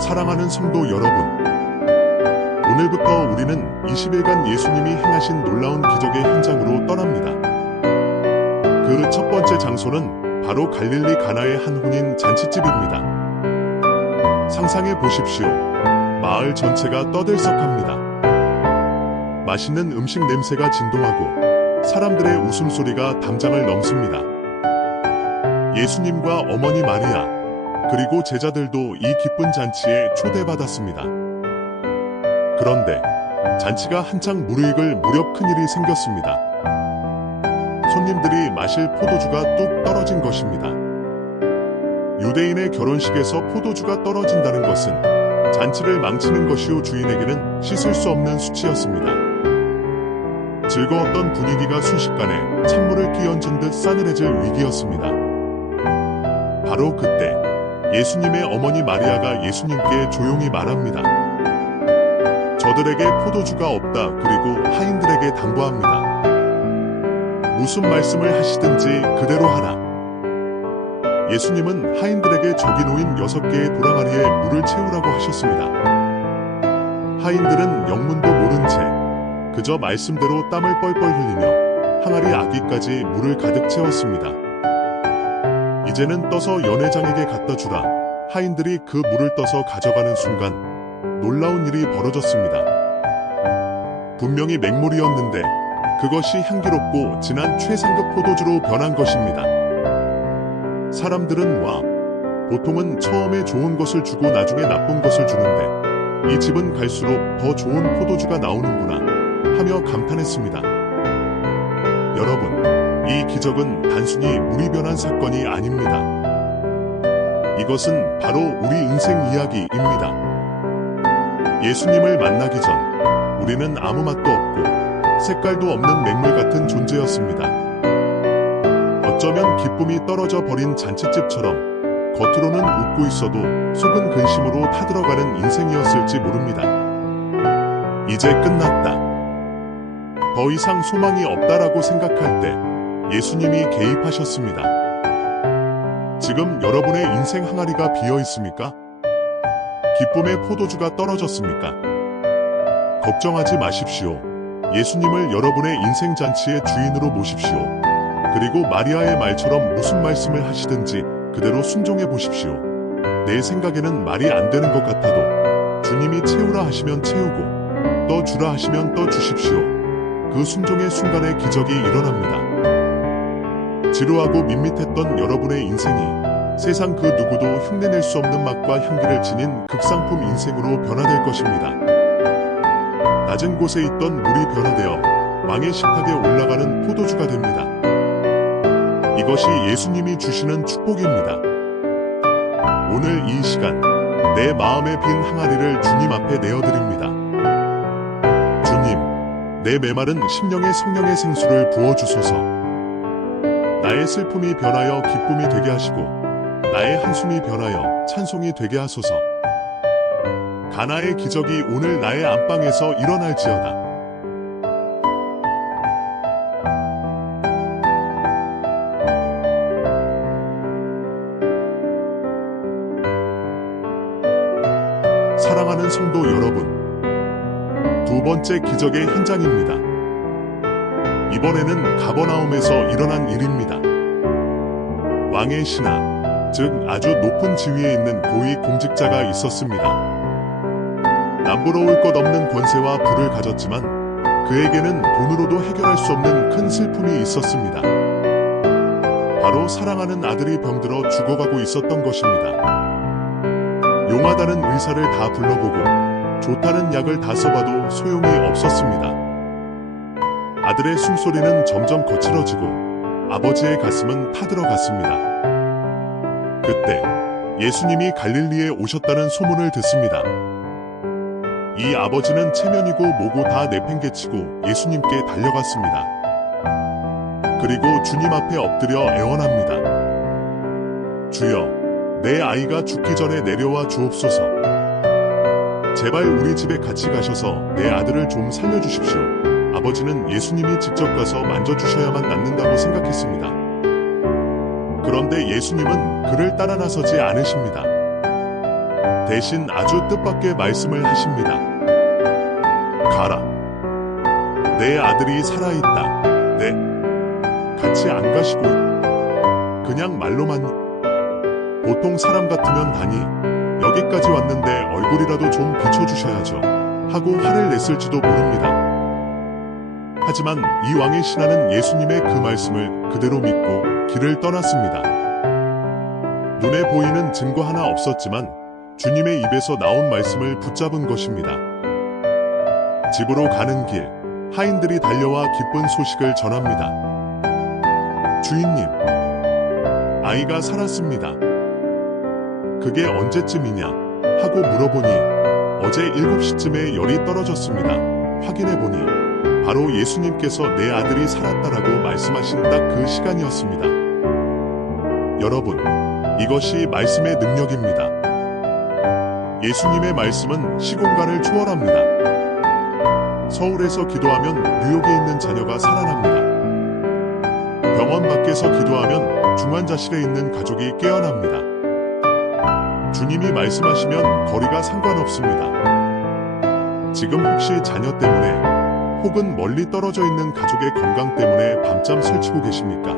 사랑하는 성도 여러분, 오늘부터 우리는 20일간 예수님이 행하신 놀라운 기적의 현장으로 떠납니다. 그 첫 번째 장소는 바로 갈릴리 가나의 한 혼인 잔치집입니다. 상상해 보십시오. 마을 전체가 떠들썩합니다. 맛있는 음식 냄새가 진동하고 사람들의 웃음소리가 담장을 넘습니다. 예수님과 어머니 마리아, 그리고 제자들도 이 기쁜 잔치에 초대받았습니다. 그런데 잔치가 한창 무르익을 무렵 큰일이 생겼습니다. 손님들이 마실 포도주가 뚝 떨어진 것입니다. 유대인의 결혼식에서 포도주가 떨어진다는 것은 잔치를 망치는 것이오 주인에게는 씻을 수 없는 수치였습니다. 즐거웠던 분위기가 순식간에 찬물을 끼얹은 듯 싸늘해질 위기였습니다. 바로 그때 예수님의 어머니 마리아가 예수님께 조용히 말합니다. 저들에게 포도주가 없다. 그리고 하인들에게 당부합니다. 무슨 말씀을 하시든지 그대로 하라. 예수님은 하인들에게 저기 놓인 6개의 도랑아리에 물을 채우라고 하셨습니다. 하인들은 영문도 모른 채 그저 말씀대로 땀을 뻘뻘 흘리며 항아리 아귀까지 물을 가득 채웠습니다. 이제는 떠서 연회장에게 갖다 주라. 하인들이 그 물을 떠서 가져가는 순간 놀라운 일이 벌어졌습니다. 분명히 맹물이었는데 그것이 향기롭고 진한 최상급 포도주로 변한 것입니다. 사람들은 와, 보통은 처음에 좋은 것을 주고 나중에 나쁜 것을 주는데 이 집은 갈수록 더 좋은 포도주가 나오는구나 하며 감탄했습니다. 여러분, 이 기적은 단순히 물이 변한 사건이 아닙니다. 이것은 바로 우리 인생 이야기입니다. 예수님을 만나기 전 우리는 아무 맛도 없고 색깔도 없는 맹물 같은 존재였습니다. 어쩌면 기쁨이 떨어져 버린 잔칫집처럼 겉으로는 웃고 있어도 속은 근심으로 타들어가는 인생이었을지 모릅니다. 이제 끝났다. 더 이상 소망이 없다라고 생각할 때 예수님이 개입하셨습니다. 지금 여러분의 인생 항아리가 비어 있습니까? 기쁨의 포도주가 떨어졌습니까? 걱정하지 마십시오. 예수님을 여러분의 인생 잔치의 주인으로 모십시오. 그리고 마리아의 말처럼 무슨 말씀을 하시든지 그대로 순종해 보십시오. 내 생각에는 말이 안 되는 것 같아도 주님이 채우라 하시면 채우고 떠 주라 하시면 떠 주십시오. 그 순종의 순간에 기적이 일어납니다. 지루하고 밋밋했던 여러분의 인생이 세상 그 누구도 흉내낼 수 없는 맛과 향기를 지닌 극상품 인생으로 변화될 것입니다. 낮은 곳에 있던 물이 변화되어 왕의 식탁에 올라가는 포도주가 됩니다. 이것이 예수님이 주시는 축복입니다. 오늘 이 시간 내 마음의 빈 항아리를 주님 앞에 내어드립니다. 주님, 내 메마른 심령에 성령의 생수를 부어주소서. 나의 슬픔이 변하여 기쁨이 되게 하시고 나의 한숨이 변하여 찬송이 되게 하소서. 가나의 기적이 오늘 나의 안방에서 일어날지어다. 사랑하는 성도 여러분, 두 번째 기적의 현장입니다. 이번에는 가버나움에서 일어난 일입니다. 왕의 신하, 즉 아주 높은 지위에 있는 고위 공직자가 있었습니다. 남부러울 것 없는 권세와 부를 가졌지만 그에게는 돈으로도 해결할 수 없는 큰 슬픔이 있었습니다. 바로 사랑하는 아들이 병들어 죽어가고 있었던 것입니다. 용하다는 의사를 다 불러보고 좋다는 약을 다 써봐도 소용이 없었습니다. 아들의 숨소리는 점점 거칠어지고 아버지의 가슴은 타들어갔습니다. 그때 예수님이 갈릴리에 오셨다는 소문을 듣습니다. 이 아버지는 체면이고 뭐고 다 내팽개치고 예수님께 달려갔습니다. 그리고 주님 앞에 엎드려 애원합니다. 주여, 내 아이가 죽기 전에 내려와 주옵소서. 제발 우리 집에 같이 가셔서 내 아들을 좀 살려주십시오. 아버지는 예수님이 직접 가서 만져주셔야만 낫는다고 생각했습니다. 그런데 예수님은 그를 따라 나서지 않으십니다. 대신 아주 뜻밖의 말씀을 하십니다. 가라. 내 아들이 살아있다. 네. 같이 안 가시고 그냥 말로만. 보통 사람 같으면 다니 여기까지 왔는데 얼굴이라도 좀 비춰주셔야죠 하고 화를 냈을지도 모릅니다. 하지만 이 왕의 신하는 예수님의 그 말씀을 그대로 믿고 길을 떠났습니다. 눈에 보이는 증거 하나 없었지만 주님의 입에서 나온 말씀을 붙잡은 것입니다. 집으로 가는 길, 하인들이 달려와 기쁜 소식을 전합니다. 주인님, 아이가 살았습니다. 그게 언제쯤이냐 하고 물어보니 어제 7시쯤에 열이 떨어졌습니다. 확인해보니 바로 예수님께서 내 아들이 살았다라고 말씀하신 딱 그 시간이었습니다. 여러분, 이것이 말씀의 능력입니다. 예수님의 말씀은 시공간을 초월합니다. 서울에서 기도하면 뉴욕에 있는 자녀가 살아납니다. 병원 밖에서 기도하면 중환자실에 있는 가족이 깨어납니다. 주님이 말씀하시면 거리가 상관없습니다. 지금 혹시 자녀 때문에 혹은 멀리 떨어져 있는 가족의 건강 때문에 밤잠 설치고 계십니까?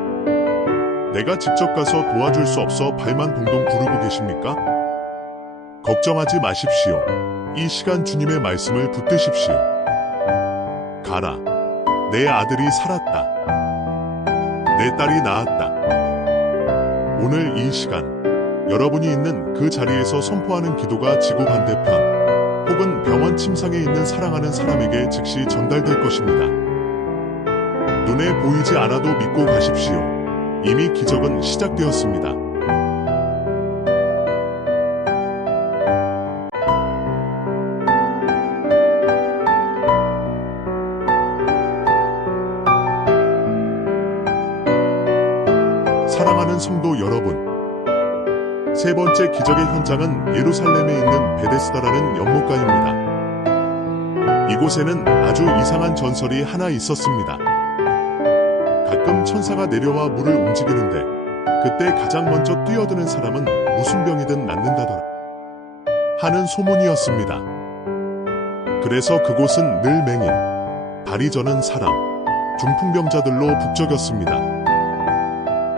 내가 직접 가서 도와줄 수 없어 발만 동동 구르고 계십니까? 걱정하지 마십시오. 이 시간 주님의 말씀을 붙드십시오. 가라. 내 아들이 살았다. 내 딸이 나았다. 오늘 이 시간 여러분이 있는 그 자리에서 선포하는 기도가 지구 반대편 혹은 병원 침상에 있는 사랑하는 사람에게 즉시 전달될 것입니다. 눈에 보이지 않아도 믿고 가십시오. 이미 기적은 시작되었습니다. 사랑하는 성도 여러분, 세 번째 기적의 현장은 예루살렘에 있는 베데스다라는 연못가입니다. 이곳에는 아주 이상한 전설이 하나 있었습니다. 가끔 천사가 내려와 물을 움직이는데 그때 가장 먼저 뛰어드는 사람은 무슨 병이든 낫는다더라 하는 소문이었습니다. 그래서 그곳은 늘 맹인, 다리 저는 사람, 중풍병자들로 북적였습니다.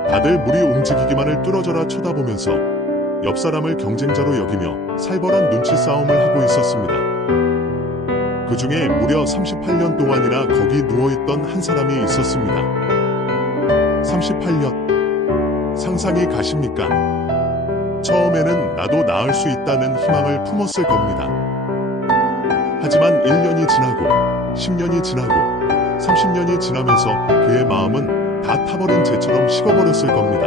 다들 물이 움직이기만을 뚫어져라 쳐다보면서 옆 사람을 경쟁자로 여기며 살벌한 눈치 싸움을 하고 있었습니다. 그 중에 무려 38년 동안이나 거기 누워있던 한 사람이 있었습니다. 38년. 상상이 가십니까? 처음에는 나도 나을 수 있다는 희망을 품었을 겁니다. 하지만 1년이 지나고 10년이 지나고 30년이 지나면서 그의 마음은 다 타버린 재처럼 식어버렸을 겁니다.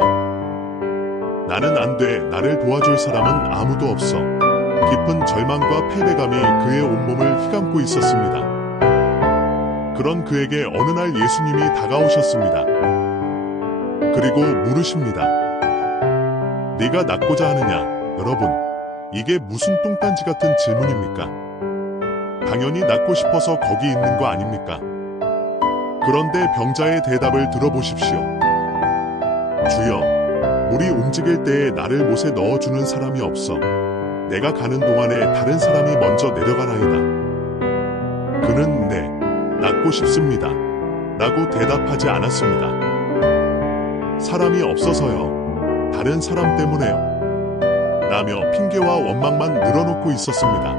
나는 안 돼, 나를 도와줄 사람은 아무도 없어. 깊은 절망과 패배감이 그의 온몸을 휘감고 있었습니다. 그런 그에게 어느 날 예수님이 다가오셨습니다. 그리고 물으십니다. 네가 낫고자 하느냐? 여러분, 이게 무슨 뚱딴지 같은 질문입니까? 당연히 낫고 싶어서 거기 있는 거 아닙니까? 그런데 병자의 대답을 들어보십시오. 주여, 물이 움직일 때에 나를 못에 넣어주는 사람이 없어. 내가 가는 동안에 다른 사람이 먼저 내려가나이다. 그는 네, 낫고 싶습니다. 라고 대답하지 않았습니다. 사람이 없어서요. 다른 사람 때문에요. 라며 핑계와 원망만 늘어놓고 있었습니다.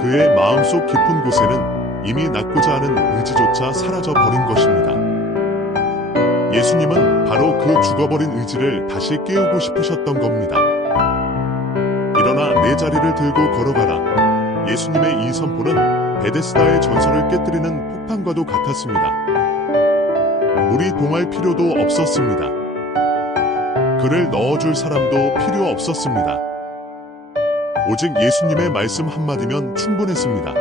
그의 마음속 깊은 곳에는 이미 낫고자 하는 의지조차 사라져 버린 것입니다. 예수님은 바로 그 죽어버린 의지를 다시 깨우고 싶으셨던 겁니다. 일어나 내 자리를 들고 걸어가라. 예수님의 이 선포는 베데스다의 전설을 깨뜨리는 폭탄과도 같았습니다. 물이 동할 필요도 없었습니다. 그를 넣어줄 사람도 필요 없었습니다. 오직 예수님의 말씀 한마디면 충분했습니다.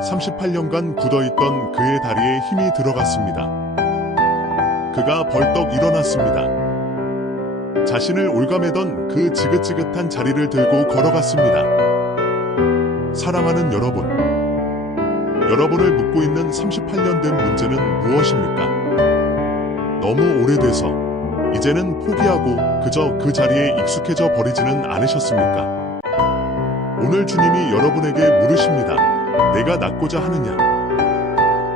38년간 굳어있던 그의 다리에 힘이 들어갔습니다. 그가 벌떡 일어났습니다. 자신을 올가매던 그 지긋지긋한 자리를 들고 걸어갔습니다. 사랑하는 여러분, 여러분을 묶고 있는 38년 된 문제는 무엇입니까? 너무 오래돼서 이제는 포기하고 그저 그 자리에 익숙해져 버리지는 않으셨습니까? 오늘 주님이 여러분에게 물으십니다. 내가 낫고자 하느냐?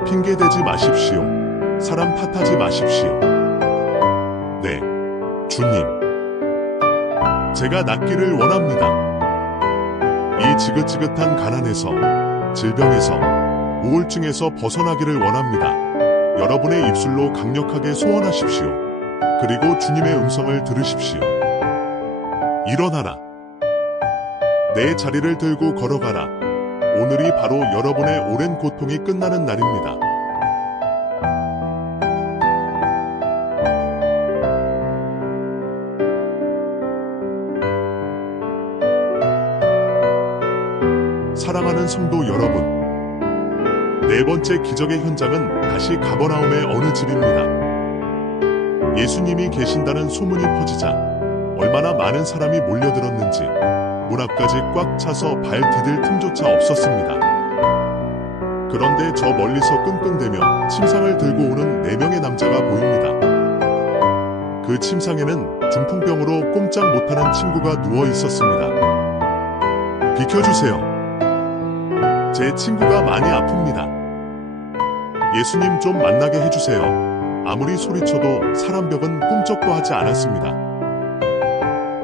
핑계대지 마십시오. 사람 탓하지 마십시오. 네, 주님. 제가 낫기를 원합니다. 이 지긋지긋한 가난에서, 질병에서, 우울증에서 벗어나기를 원합니다. 여러분의 입술로 강력하게 소원하십시오. 그리고 주님의 음성을 들으십시오. 일어나라. 내 자리를 들고 걸어가라. 오늘이 바로 여러분의 오랜 고통이 끝나는 날입니다. 사랑하는 성도 여러분, 네 번째 기적의 현장은 다시 가버나움의 어느 집입니다. 예수님이 계신다는 소문이 퍼지자 얼마나 많은 사람이 몰려들었는지 문 앞까지 꽉 차서 발 디딜 틈조차 없었습니다. 그런데 저 멀리서 끙끙대며 침상을 들고 오는 4명의 남자가 보입니다. 그 침상에는 중풍병으로 꼼짝 못하는 친구가 누워 있었습니다. 비켜주세요. 제 친구가 많이 아픕니다. 예수님 좀 만나게 해주세요. 아무리 소리쳐도 사람 벽은 꿈쩍도 하지 않았습니다.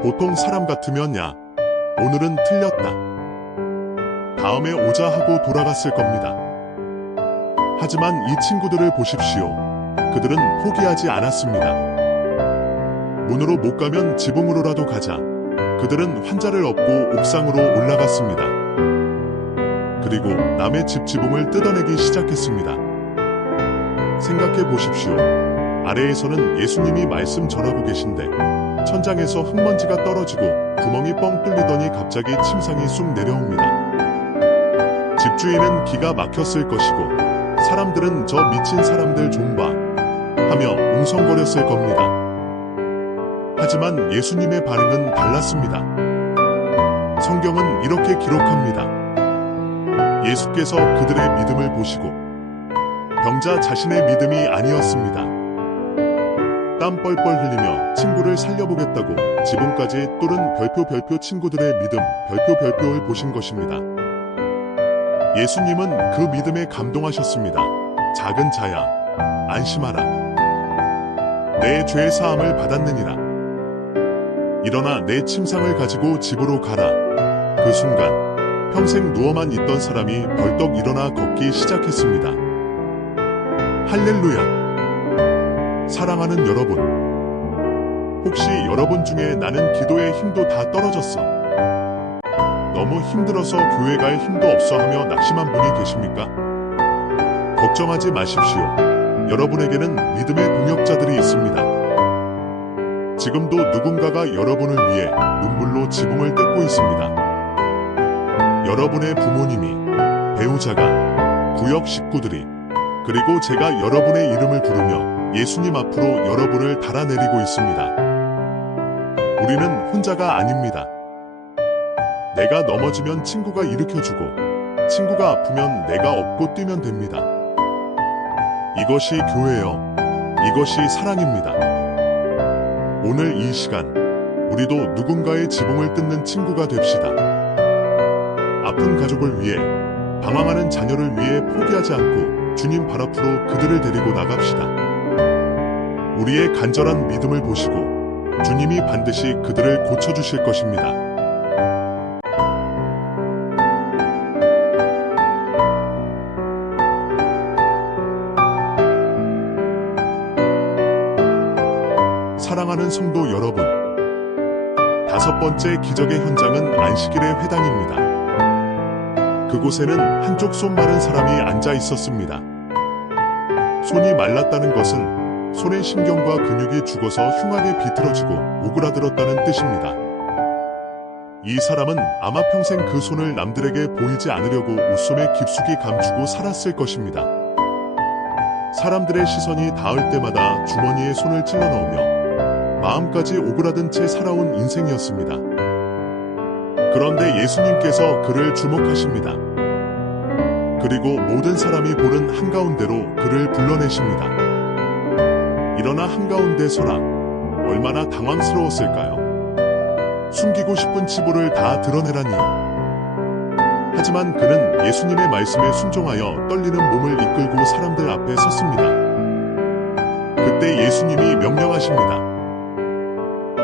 보통 사람 같으면 야, 오늘은 틀렸다. 다음에 오자 하고 돌아갔을 겁니다. 하지만 이 친구들을 보십시오. 그들은 포기하지 않았습니다. 문으로 못 가면 지붕으로라도 가자. 그들은 환자를 업고 옥상으로 올라갔습니다. 그리고 남의 집 지붕을 뜯어내기 시작했습니다. 생각해 보십시오. 아래에서는 예수님이 말씀 전하고 계신데 천장에서 흙먼지가 떨어지고 구멍이 뻥 뚫리더니 갑자기 침상이 쑥 내려옵니다. 집주인은 기가 막혔을 것이고 사람들은 저 미친 사람들 좀 봐 하며 웅성거렸을 겁니다. 하지만 예수님의 반응은 달랐습니다. 성경은 이렇게 기록합니다. 예수께서 그들의 믿음을 보시고 병자 자신의 믿음이 아니었습니다. 땀 뻘뻘 흘리며 친구를 살려보겠다고 지붕까지 뚫은 별표 친구들의 믿음 별표를 보신 것입니다. 예수님은 그 믿음에 감동하셨습니다. 작은 자야, 안심하라. 내 죄 사함을 받았느니라. 일어나 내 침상을 가지고 집으로 가라. 그 순간 평생 누워만 있던 사람이 벌떡 일어나 걷기 시작했습니다. 할렐루야! 사랑하는 여러분, 혹시 여러분 중에 나는 기도의 힘도 다 떨어졌어. 너무 힘들어서 교회 갈 힘도 없어 하며 낙심한 분이 계십니까? 걱정하지 마십시오. 여러분에게는 믿음의 동역자들이 있습니다. 지금도 누군가가 여러분을 위해 눈물로 지붕을 뜯고 있습니다. 여러분의 부모님이, 배우자가, 구역 식구들이, 그리고 제가 여러분의 이름을 부르며 예수님 앞으로 여러분을 달아내리고 있습니다. 우리는 혼자가 아닙니다. 내가 넘어지면 친구가 일으켜주고 친구가 아프면 내가 업고 뛰면 됩니다. 이것이 교회요. 이것이 사랑입니다. 오늘 이 시간 우리도 누군가의 지붕을 뜯는 친구가 됩시다. 아픈 가족을 위해, 방황하는 자녀를 위해 포기하지 않고 주님 발 앞으로 그들을 데리고 나갑시다. 우리의 간절한 믿음을 보시고 주님이 반드시 그들을 고쳐주실 것입니다. 사랑하는 성도 여러분, 5번째 기적의 현장은 안식일의 회당입니다. 그곳에는 한쪽 손 마른 사람이 앉아 있었습니다. 손이 말랐다는 것은 손의 신경과 근육이 죽어서 흉하게 비틀어지고 오그라들었다는 뜻입니다. 이 사람은 아마 평생 그 손을 남들에게 보이지 않으려고 옷소매 깊숙이 감추고 살았을 것입니다. 사람들의 시선이 닿을 때마다 주머니에 손을 찔러 넣으며 마음까지 오그라든 채 살아온 인생이었습니다. 그런데 예수님께서 그를 주목하십니다. 그리고 모든 사람이 보는 한가운데로 그를 불러내십니다. 일어나 한가운데 서라. 얼마나 당황스러웠을까요? 숨기고 싶은 치부를 다 드러내라니요. 하지만 그는 예수님의 말씀에 순종하여 떨리는 몸을 이끌고 사람들 앞에 섰습니다. 그때 예수님이 명령하십니다.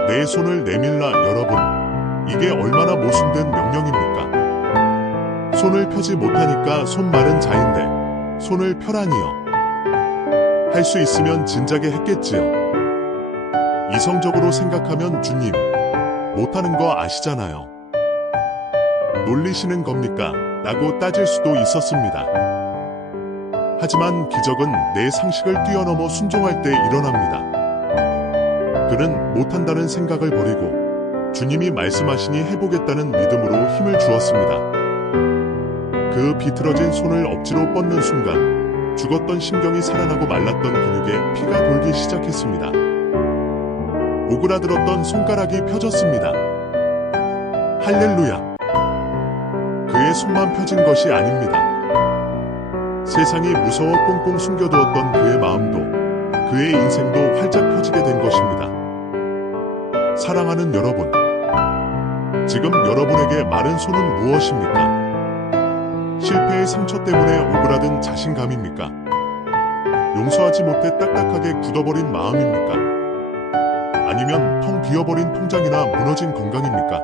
내 손을 내밀라. 여러분, 이게 얼마나 모순된 명령입니까? 손을 펴지 못하니까 손 마른 자인데 손을 펴라니요. 할 수 있으면 진작에 했겠지요. 이성적으로 생각하면 주님, 못하는 거 아시잖아요. 놀리시는 겁니까? 라고 따질 수도 있었습니다. 하지만 기적은 내 상식을 뛰어넘어 순종할 때 일어납니다. 그는 못한다는 생각을 버리고 주님이 말씀하시니 해보겠다는 믿음으로 힘을 주었습니다. 그 비틀어진 손을 억지로 뻗는 순간 죽었던 신경이 살아나고 말랐던 근육에 피가 돌기 시작했습니다. 오그라들었던 손가락이 펴졌습니다. 할렐루야! 그의 손만 펴진 것이 아닙니다. 세상이 무서워 꽁꽁 숨겨두었던 그의 마음도 그의 인생도 활짝 펴지게 된 것입니다. 사랑하는 여러분, 지금 여러분에게 마른 손은 무엇입니까? 실패의 상처 때문에 오그라든 자신감입니까? 용서하지 못해 딱딱하게 굳어버린 마음입니까? 아니면 텅 비어버린 통장이나 무너진 건강입니까?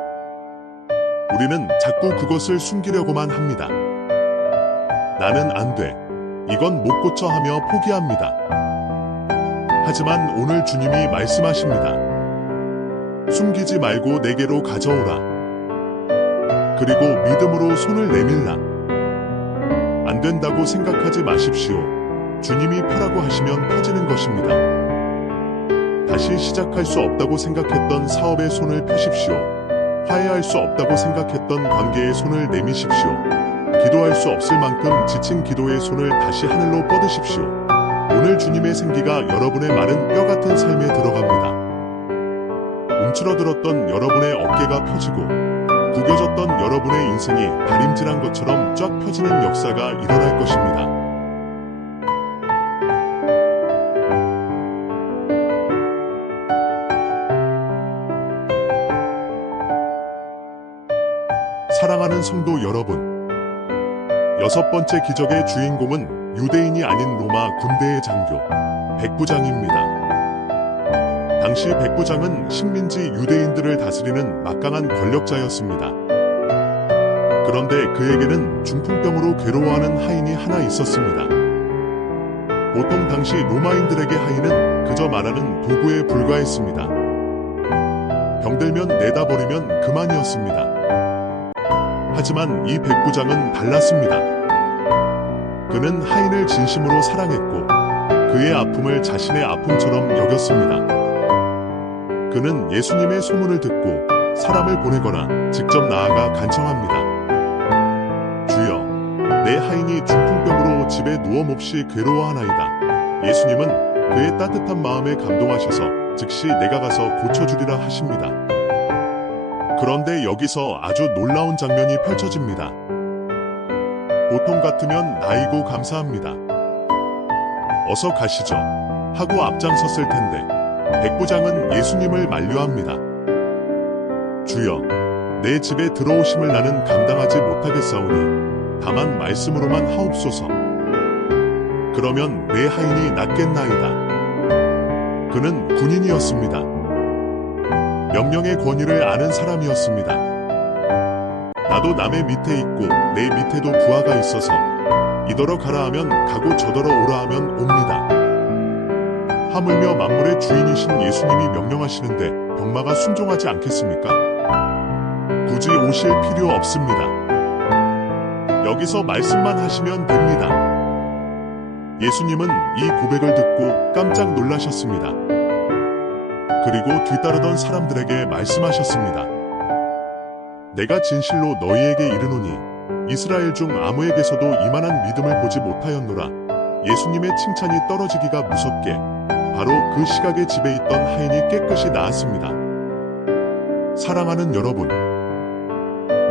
우리는 자꾸 그것을 숨기려고만 합니다. 나는 안 돼. 이건 못 고쳐 하며 포기합니다. 하지만 오늘 주님이 말씀하십니다. 숨기지 말고 내게로 가져오라. 그리고 믿음으로 손을 내밀라. 안 된다고 생각하지 마십시오. 주님이 펴라고 하시면 펴지는 것입니다. 다시 시작할 수 없다고 생각했던 사업의 손을 펴십시오. 화해할 수 없다고 생각했던 관계의 손을 내미십시오. 기도할 수 없을 만큼 지친 기도의 손을 다시 하늘로 뻗으십시오. 오늘 주님의 생기가 여러분의 마른 뼈 같은 삶에 들어갑니다. 움츠러들었던 여러분의 어깨가 펴지고 구겨졌던 여러분의 인생이 다림질한 것처럼 쫙 펴지는 역사가 일어날 것입니다. 사랑하는 성도 여러분, 6번째 기적의 주인공은 유대인이 아닌 로마 군대의 장교 백부장입니다. 당시 백부장은 식민지 유대인들을 다스리는 막강한 권력자였습니다. 그런데 그에게는 중풍병으로 괴로워하는 하인이 하나 있었습니다. 보통 당시 로마인들에게 하인은 그저 말하는 도구에 불과했습니다. 병들면 내다버리면 그만이었습니다. 하지만 이 백부장은 달랐습니다. 그는 하인을 진심으로 사랑했고 그의 아픔을 자신의 아픔처럼 여겼습니다. 그는 예수님의 소문을 듣고 사람을 보내거나 직접 나아가 간청합니다. 주여, 내 하인이 중풍병으로 집에 누워 몹시 괴로워하나이다. 예수님은 그의 따뜻한 마음에 감동하셔서 즉시 내가 가서 고쳐주리라 하십니다. 그런데 여기서 아주 놀라운 장면이 펼쳐집니다. 보통 같으면 나이고 감사합니다. 어서 가시죠 하고 앞장섰을 텐데 백부장은 예수님을 만류합니다. 주여, 내 집에 들어오심을 나는 감당하지 못하겠사오니 다만 말씀으로만 하옵소서. 그러면 내 하인이 낫겠나이다. 그는 군인이었습니다. 명령의 권위를 아는 사람이었습니다. 나도 남의 밑에 있고 내 밑에도 부하가 있어서 이더러 가라 하면 가고 저더러 오라 하면 옵니다. 하물며 만물의 주인이신 예수님이 명령하시는데 병마가 순종하지 않겠습니까? 굳이 오실 필요 없습니다. 여기서 말씀만 하시면 됩니다. 예수님은 이 고백을 듣고 깜짝 놀라셨습니다. 그리고 뒤따르던 사람들에게 말씀하셨습니다. 내가 진실로 너희에게 이르노니 이스라엘 중 아무에게서도 이만한 믿음을 보지 못하였노라. 예수님의 칭찬이 떨어지기가 무섭게 바로 그 시각에 집에 있던 하인이 깨끗이 나았습니다. 사랑하는 여러분,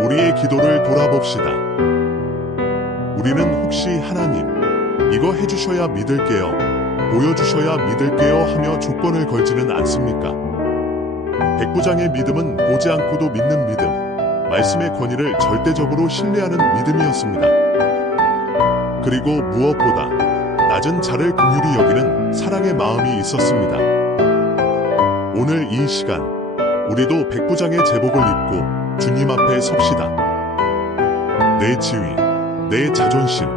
우리의 기도를 돌아봅시다. 우리는 혹시 하나님, 이거 해주셔야 믿을게요, 보여주셔야 믿을게요 하며 조건을 걸지는 않습니까? 백부장의 믿음은 보지 않고도 믿는 믿음, 말씀의 권위를 절대적으로 신뢰하는 믿음이었습니다. 그리고 무엇보다 낮은 자를 긍휼히 여기는 사랑의 마음이 있었습니다. 오늘 이 시간 우리도 백부장의 제복을 입고 주님 앞에 섭시다. 내 지위, 내 자존심,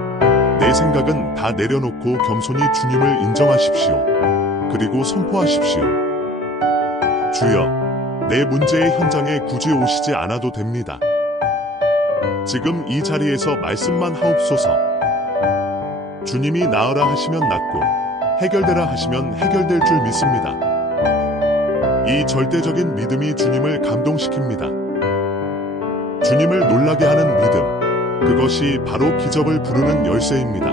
내 생각은 다 내려놓고 겸손히 주님을 인정하십시오. 그리고 선포하십시오. 주여, 내 문제의 현장에 굳이 오시지 않아도 됩니다. 지금 이 자리에서 말씀만 하옵소서. 주님이 나으라 하시면 낫고 해결되라 하시면 해결될 줄 믿습니다. 이 절대적인 믿음이 주님을 감동시킵니다. 주님을 놀라게 하는 믿음, 그것이 바로 기적을 부르는 열쇠입니다.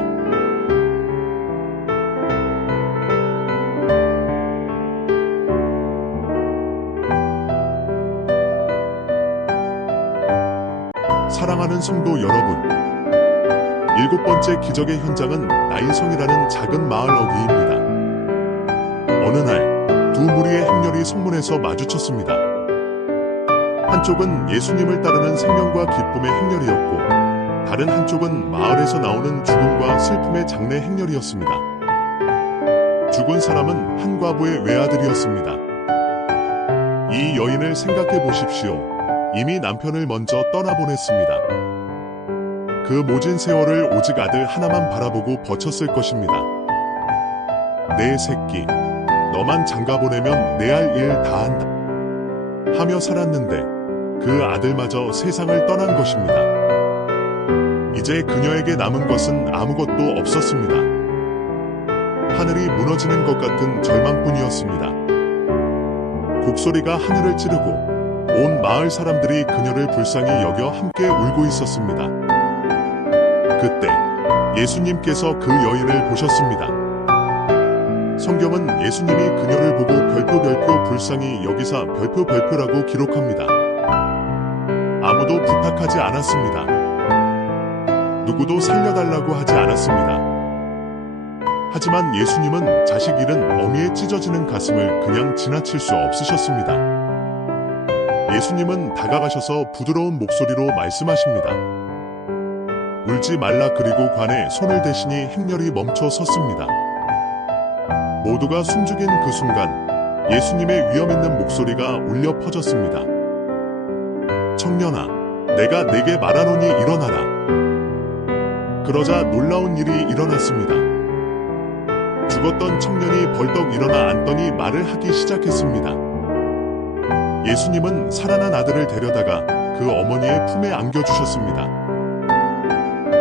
사랑하는 성도 여러분, 7번째 기적의 현장은 나인성이라는 작은 마을 어귀입니다. 어느 날 두 무리의 행렬이 성문에서 마주쳤습니다. 한쪽은 예수님을 따르는 생명과 기쁨의 행렬이었고, 다른 한쪽은 마을에서 나오는 죽음과 슬픔의 장례 행렬이었습니다. 죽은 사람은 한 과부의 외아들이었습니다. 이 여인을 생각해 보십시오. 이미 남편을 먼저 떠나보냈습니다. 그 모진 세월을 오직 아들 하나만 바라보고 버텼을 것입니다. 내 새끼, 너만 장가보내면 내 할 일 다 한다 하며 살았는데 그 아들마저 세상을 떠난 것입니다. 이제 그녀에게 남은 것은 아무것도 없었습니다. 하늘이 무너지는 것 같은 절망뿐이었습니다. 곡소리가 하늘을 찌르고 온 마을 사람들이 그녀를 불쌍히 여겨 함께 울고 있었습니다. 그때 예수님께서 그 여인을 보셨습니다. 성경은 예수님이 그녀를 보고 별표 불쌍히 여기사 별표라고 기록합니다. 아무도 부탁하지 않았습니다. 누구도 살려달라고 하지 않았습니다. 하지만 예수님은 자식 잃은 어미의 찢어지는 가슴을 그냥 지나칠 수 없으셨습니다. 예수님은 다가가셔서 부드러운 목소리로 말씀하십니다. 울지 말라. 그리고 관에 손을 대시니 행렬이 멈춰 섰습니다. 모두가 숨죽인 그 순간 예수님의 위엄있는 목소리가 울려 퍼졌습니다. 청년아, 내가 내게 말하노니 일어나라. 그러자 놀라운 일이 일어났습니다. 죽었던 청년이 벌떡 일어나 앉더니 말을 하기 시작했습니다. 예수님은 살아난 아들을 데려다가 그 어머니의 품에 안겨주셨습니다.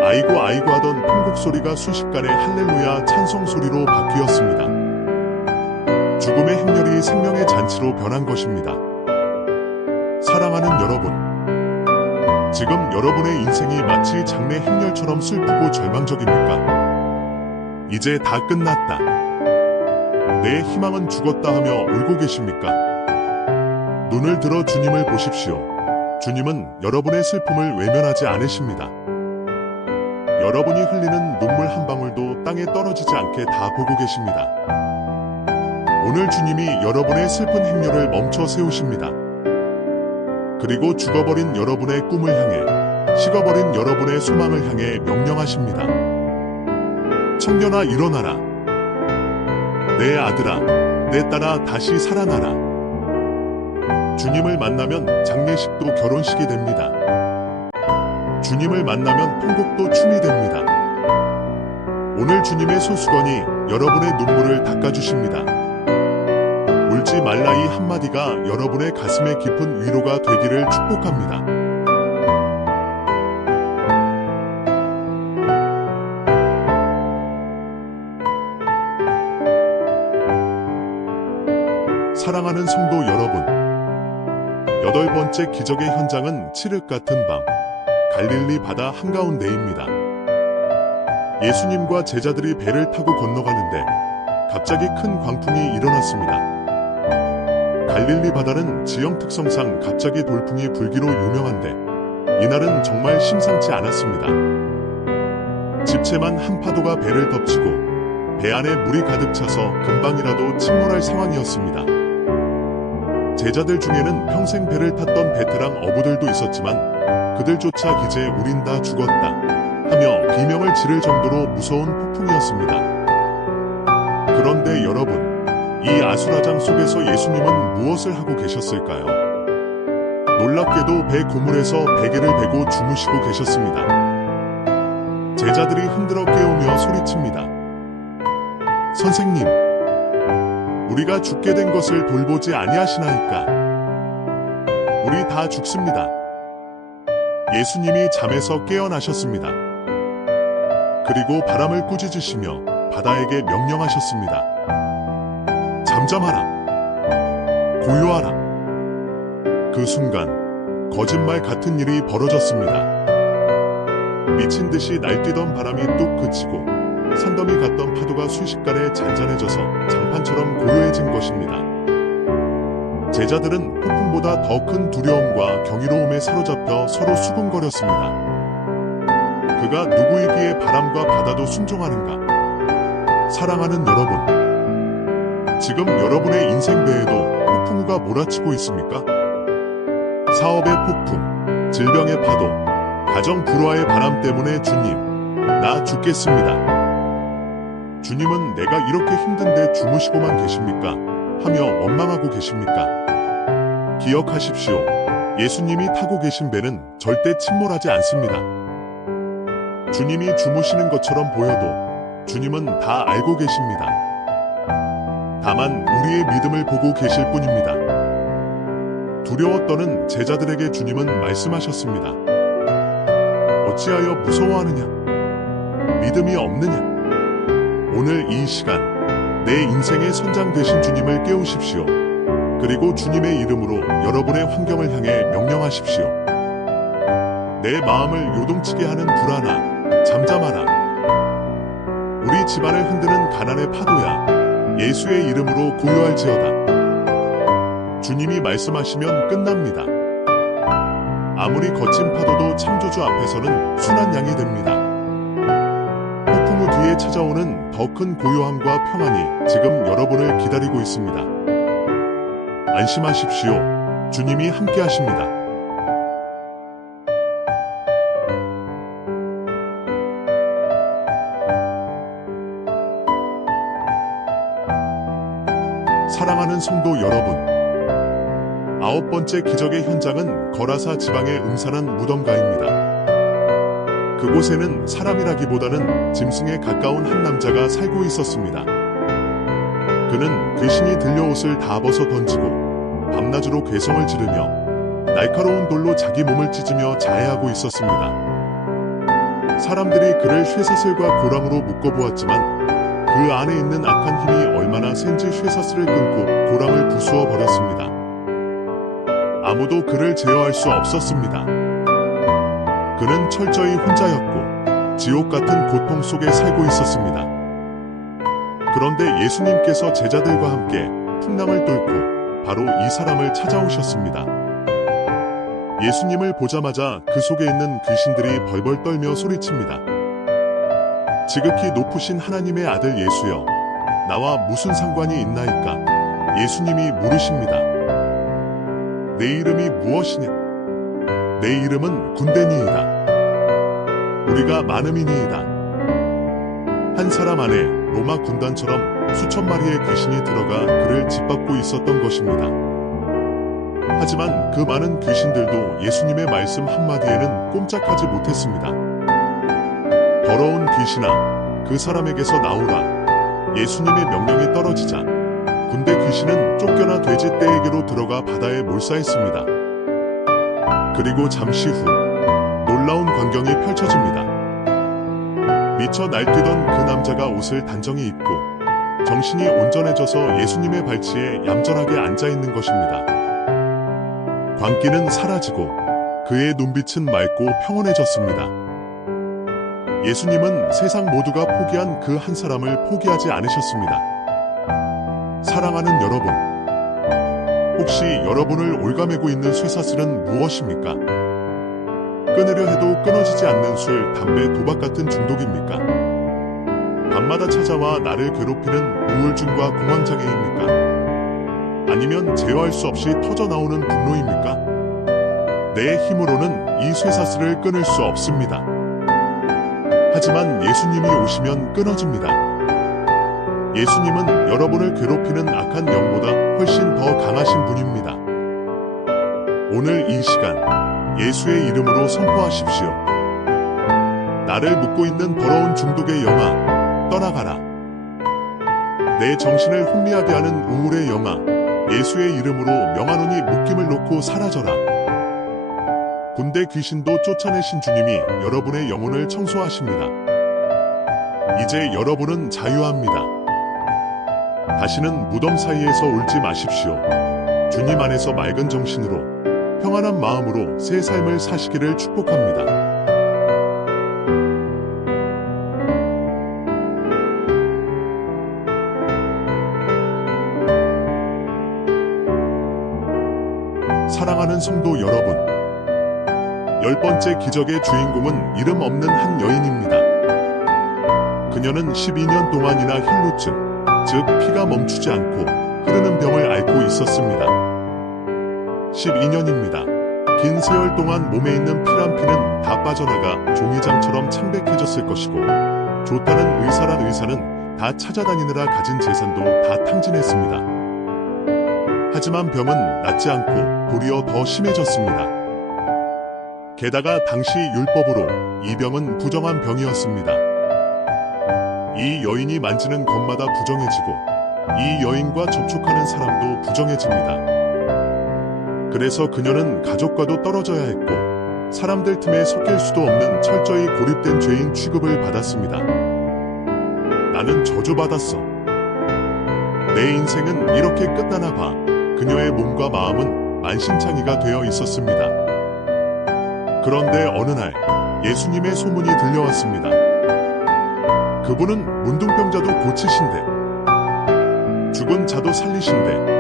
아이고 아이고 하던 통곡 소리가 순식간에 할렐루야 찬송 소리로 바뀌었습니다. 죽음의 행렬이 생명의 잔치로 변한 것입니다. 사랑하는 여러분, 지금 여러분의 인생이 마치 장례 행렬처럼 슬프고 절망적입니까? 이제 다 끝났다. 내 희망은 죽었다 하며 울고 계십니까? 눈을 들어 주님을 보십시오. 주님은 여러분의 슬픔을 외면하지 않으십니다. 여러분이 흘리는 눈물 한 방울도 땅에 떨어지지 않게 다 보고 계십니다. 오늘 주님이 여러분의 슬픈 행렬을 멈춰 세우십니다. 그리고 죽어버린 여러분의 꿈을 향해, 식어버린 여러분의 소망을 향해 명령하십니다. 청년아 일어나라. 내 아들아, 내 딸아 다시 살아나라. 주님을 만나면 장례식도 결혼식이 됩니다. 주님을 만나면 통곡도 춤이 됩니다. 오늘 주님의 손수건이 여러분의 눈물을 닦아주십니다. 울지 말라 이 한마디가 여러분의 가슴에 깊은 위로가 되기를 축복합니다. 사랑하는 성도 여러분, 8번째 기적의 현장은 칠흑 같은 밤, 갈릴리 바다 한가운데입니다. 예수님과 제자들이 배를 타고 건너가는데 갑자기 큰 광풍이 일어났습니다. 갈릴리 바다는 지형 특성상 갑자기 돌풍이 불기로 유명한데 이날은 정말 심상치 않았습니다. 집채만 한 파도가 배를 덮치고 배 안에 물이 가득 차서 금방이라도 침몰할 상황이었습니다. 제자들 중에는 평생 배를 탔던 베테랑 어부들도 있었지만 그들조차 이제 우린 다 죽었다 하며 비명을 지를 정도로 무서운 폭풍이었습니다. 그런데 여러분, 이 아수라장 속에서 예수님은 무엇을 하고 계셨을까요? 놀랍게도 배 고물에서 베개를 베고 주무시고 계셨습니다. 제자들이 흔들어 깨우며 소리칩니다. 선생님, 우리가 죽게 된 것을 돌보지 아니하시나이까? 우리 다 죽습니다. 예수님이 잠에서 깨어나셨습니다. 그리고 바람을 꾸짖으시며 바다에게 명령하셨습니다. 잠잠하라. 고요하라. 그 순간 거짓말 같은 일이 벌어졌습니다. 미친 듯이 날뛰던 바람이 뚝 그치고 산더미 같던 파도가 순식간에 잔잔해져서 장판처럼 고요해진 것입니다. 제자들은 폭풍보다 더 큰 두려움과 경이로움에 사로잡혀 서로 수군거렸습니다. 그가 누구이기에 바람과 바다도 순종하는가? 사랑하는 여러분, 지금 여러분의 인생 배에도 폭풍우가 몰아치고 있습니까? 사업의 폭풍, 질병의 파도, 가정 불화의 바람 때문에 주님, 나 죽겠습니다. 주님은 내가 이렇게 힘든데 주무시고만 계십니까? 하며 원망하고 계십니까? 기억하십시오. 예수님이 타고 계신 배는 절대 침몰하지 않습니다. 주님이 주무시는 것처럼 보여도 주님은 다 알고 계십니다. 다만 우리의 믿음을 보고 계실 뿐입니다. 두려워 떠는 제자들에게 주님은 말씀하셨습니다. 어찌하여 무서워하느냐? 믿음이 없느냐? 오늘 이 시간 내 인생의 선장 되신 주님을 깨우십시오. 그리고 주님의 이름으로 여러분의 환경을 향해 명령하십시오. 내 마음을 요동치게 하는 불안아, 잠잠하라. 우리 집안을 흔드는 가난의 파도야, 예수의 이름으로 고요할지어다. 주님이 말씀하시면 끝납니다. 아무리 거친 파도도 창조주 앞에서는 순한 양이 됩니다. 폭풍 후 뒤에 찾아오는 더 큰 고요함과 평안이 지금 여러분을 기다리고 있습니다. 안심하십시오. 주님이 함께 하십니다. 사랑하는 성도 여러분, 9번째 기적의 현장은 거라사 지방의 음산한 무덤가입니다. 그곳에는 사람이라기보다는 짐승에 가까운 한 남자가 살고 있었습니다. 그는 귀신이 들려 옷을 다 벗어 던지고 밤낮으로 괴성을 지르며 날카로운 돌로 자기 몸을 찢으며 자해하고 있었습니다. 사람들이 그를 쇠사슬과 고랑으로 묶어보았지만 그 안에 있는 악한 힘이 얼마나 센지 쇠사슬을 끊고 고랑을 부수어 버렸습니다. 아무도 그를 제어할 수 없었습니다. 그는 철저히 혼자였고 지옥 같은 고통 속에 살고 있었습니다. 그런데 예수님께서 제자들과 함께 풍랑을 뚫고 바로 이 사람을 찾아오셨습니다. 예수님을 보자마자 그 속에 있는 귀신들이 벌벌 떨며 소리칩니다. 지극히 높으신 하나님의 아들 예수여, 나와 무슨 상관이 있나이까? 예수님이 물으십니다. 내 이름이 무엇이냐? 내 이름은 군대니이다. 우리가 많음이니이다. 한 사람 안에 로마 군단처럼 수천 마리의 귀신이 들어가 그를 짓밟고 있었던 것입니다. 하지만 그 많은 귀신들도 예수님의 말씀 한마디에는 꼼짝하지 못했습니다. 더러운 귀신아, 그 사람에게서 나오라. 예수님의 명령이 떨어지자 군대 귀신은 쫓겨나 돼지 떼에게로 들어가 바다에 몰사했습니다. 그리고 잠시 후 놀라운 광경이 펼쳐집니다. 미쳐 날뛰던 그 남자가 옷을 단정히 입고 정신이 온전해져서 예수님의 발치에 얌전하게 앉아있는 것입니다. 광기는 사라지고 그의 눈빛은 맑고 평온해졌습니다. 예수님은 세상 모두가 포기한 그 한 사람을 포기하지 않으셨습니다. 사랑하는 여러분, 혹시 여러분을 올가매고 있는 쇠사슬은 무엇입니까? 끊으려 해도 끊어지지 않는 술, 담배, 도박 같은 중독입니까? 밤마다 찾아와 나를 괴롭히는 우울증과 공황장애입니까? 아니면 제어할 수 없이 터져나오는 분노입니까? 내 힘으로는 이 쇠사슬을 끊을 수 없습니다. 하지만 예수님이 오시면 끊어집니다. 예수님은 여러분을 괴롭히는 악한 영보다 훨씬 더 강하신 분입니다. 오늘 이 시간 예수의 이름으로 선포하십시오. 나를 묶고 있는 더러운 중독의 영아, 떠나가라. 내 정신을 혼미하게 하는 우물의 영아, 예수의 이름으로 명하노니 묶임을 놓고 사라져라. 군대 귀신도 쫓아내신 주님이 여러분의 영혼을 청소하십니다. 이제 여러분은 자유합니다. 다시는 무덤 사이에서 울지 마십시오. 주님 안에서 맑은 정신으로 평안한 마음으로 새 삶을 사시기를 축복합니다. 사랑하는 성도 여러분, 10번째 기적의 주인공은 이름 없는 한 여인입니다. 그녀는 12년 동안이나 혈루증, 즉 피가 멈추지 않고 흐르는 병을 앓고 있었습니다. 12년입니다. 긴 세월 동안 몸에 있는 피란 피는 다 빠져나가 종이장처럼 창백해졌을 것이고, 좋다는 의사란 의사는 다 찾아다니느라 가진 재산도 다 탕진했습니다. 하지만 병은 낫지 않고 도리어 더 심해졌습니다. 게다가 당시 율법으로 이 병은 부정한 병이었습니다. 이 여인이 만지는 것마다 부정해지고 이 여인과 접촉하는 사람도 부정해집니다. 그래서 그녀는 가족과도 떨어져야 했고 사람들 틈에 섞일 수도 없는 철저히 고립된 죄인 취급을 받았습니다. 나는 저주받았어. 내 인생은 이렇게 끝나나 봐. 그녀의 몸과 마음은 만신창이가 되어 있었습니다. 그런데 어느 날 예수님의 소문이 들려왔습니다. 그분은 문둥병자도 고치신대, 죽은 자도 살리신대.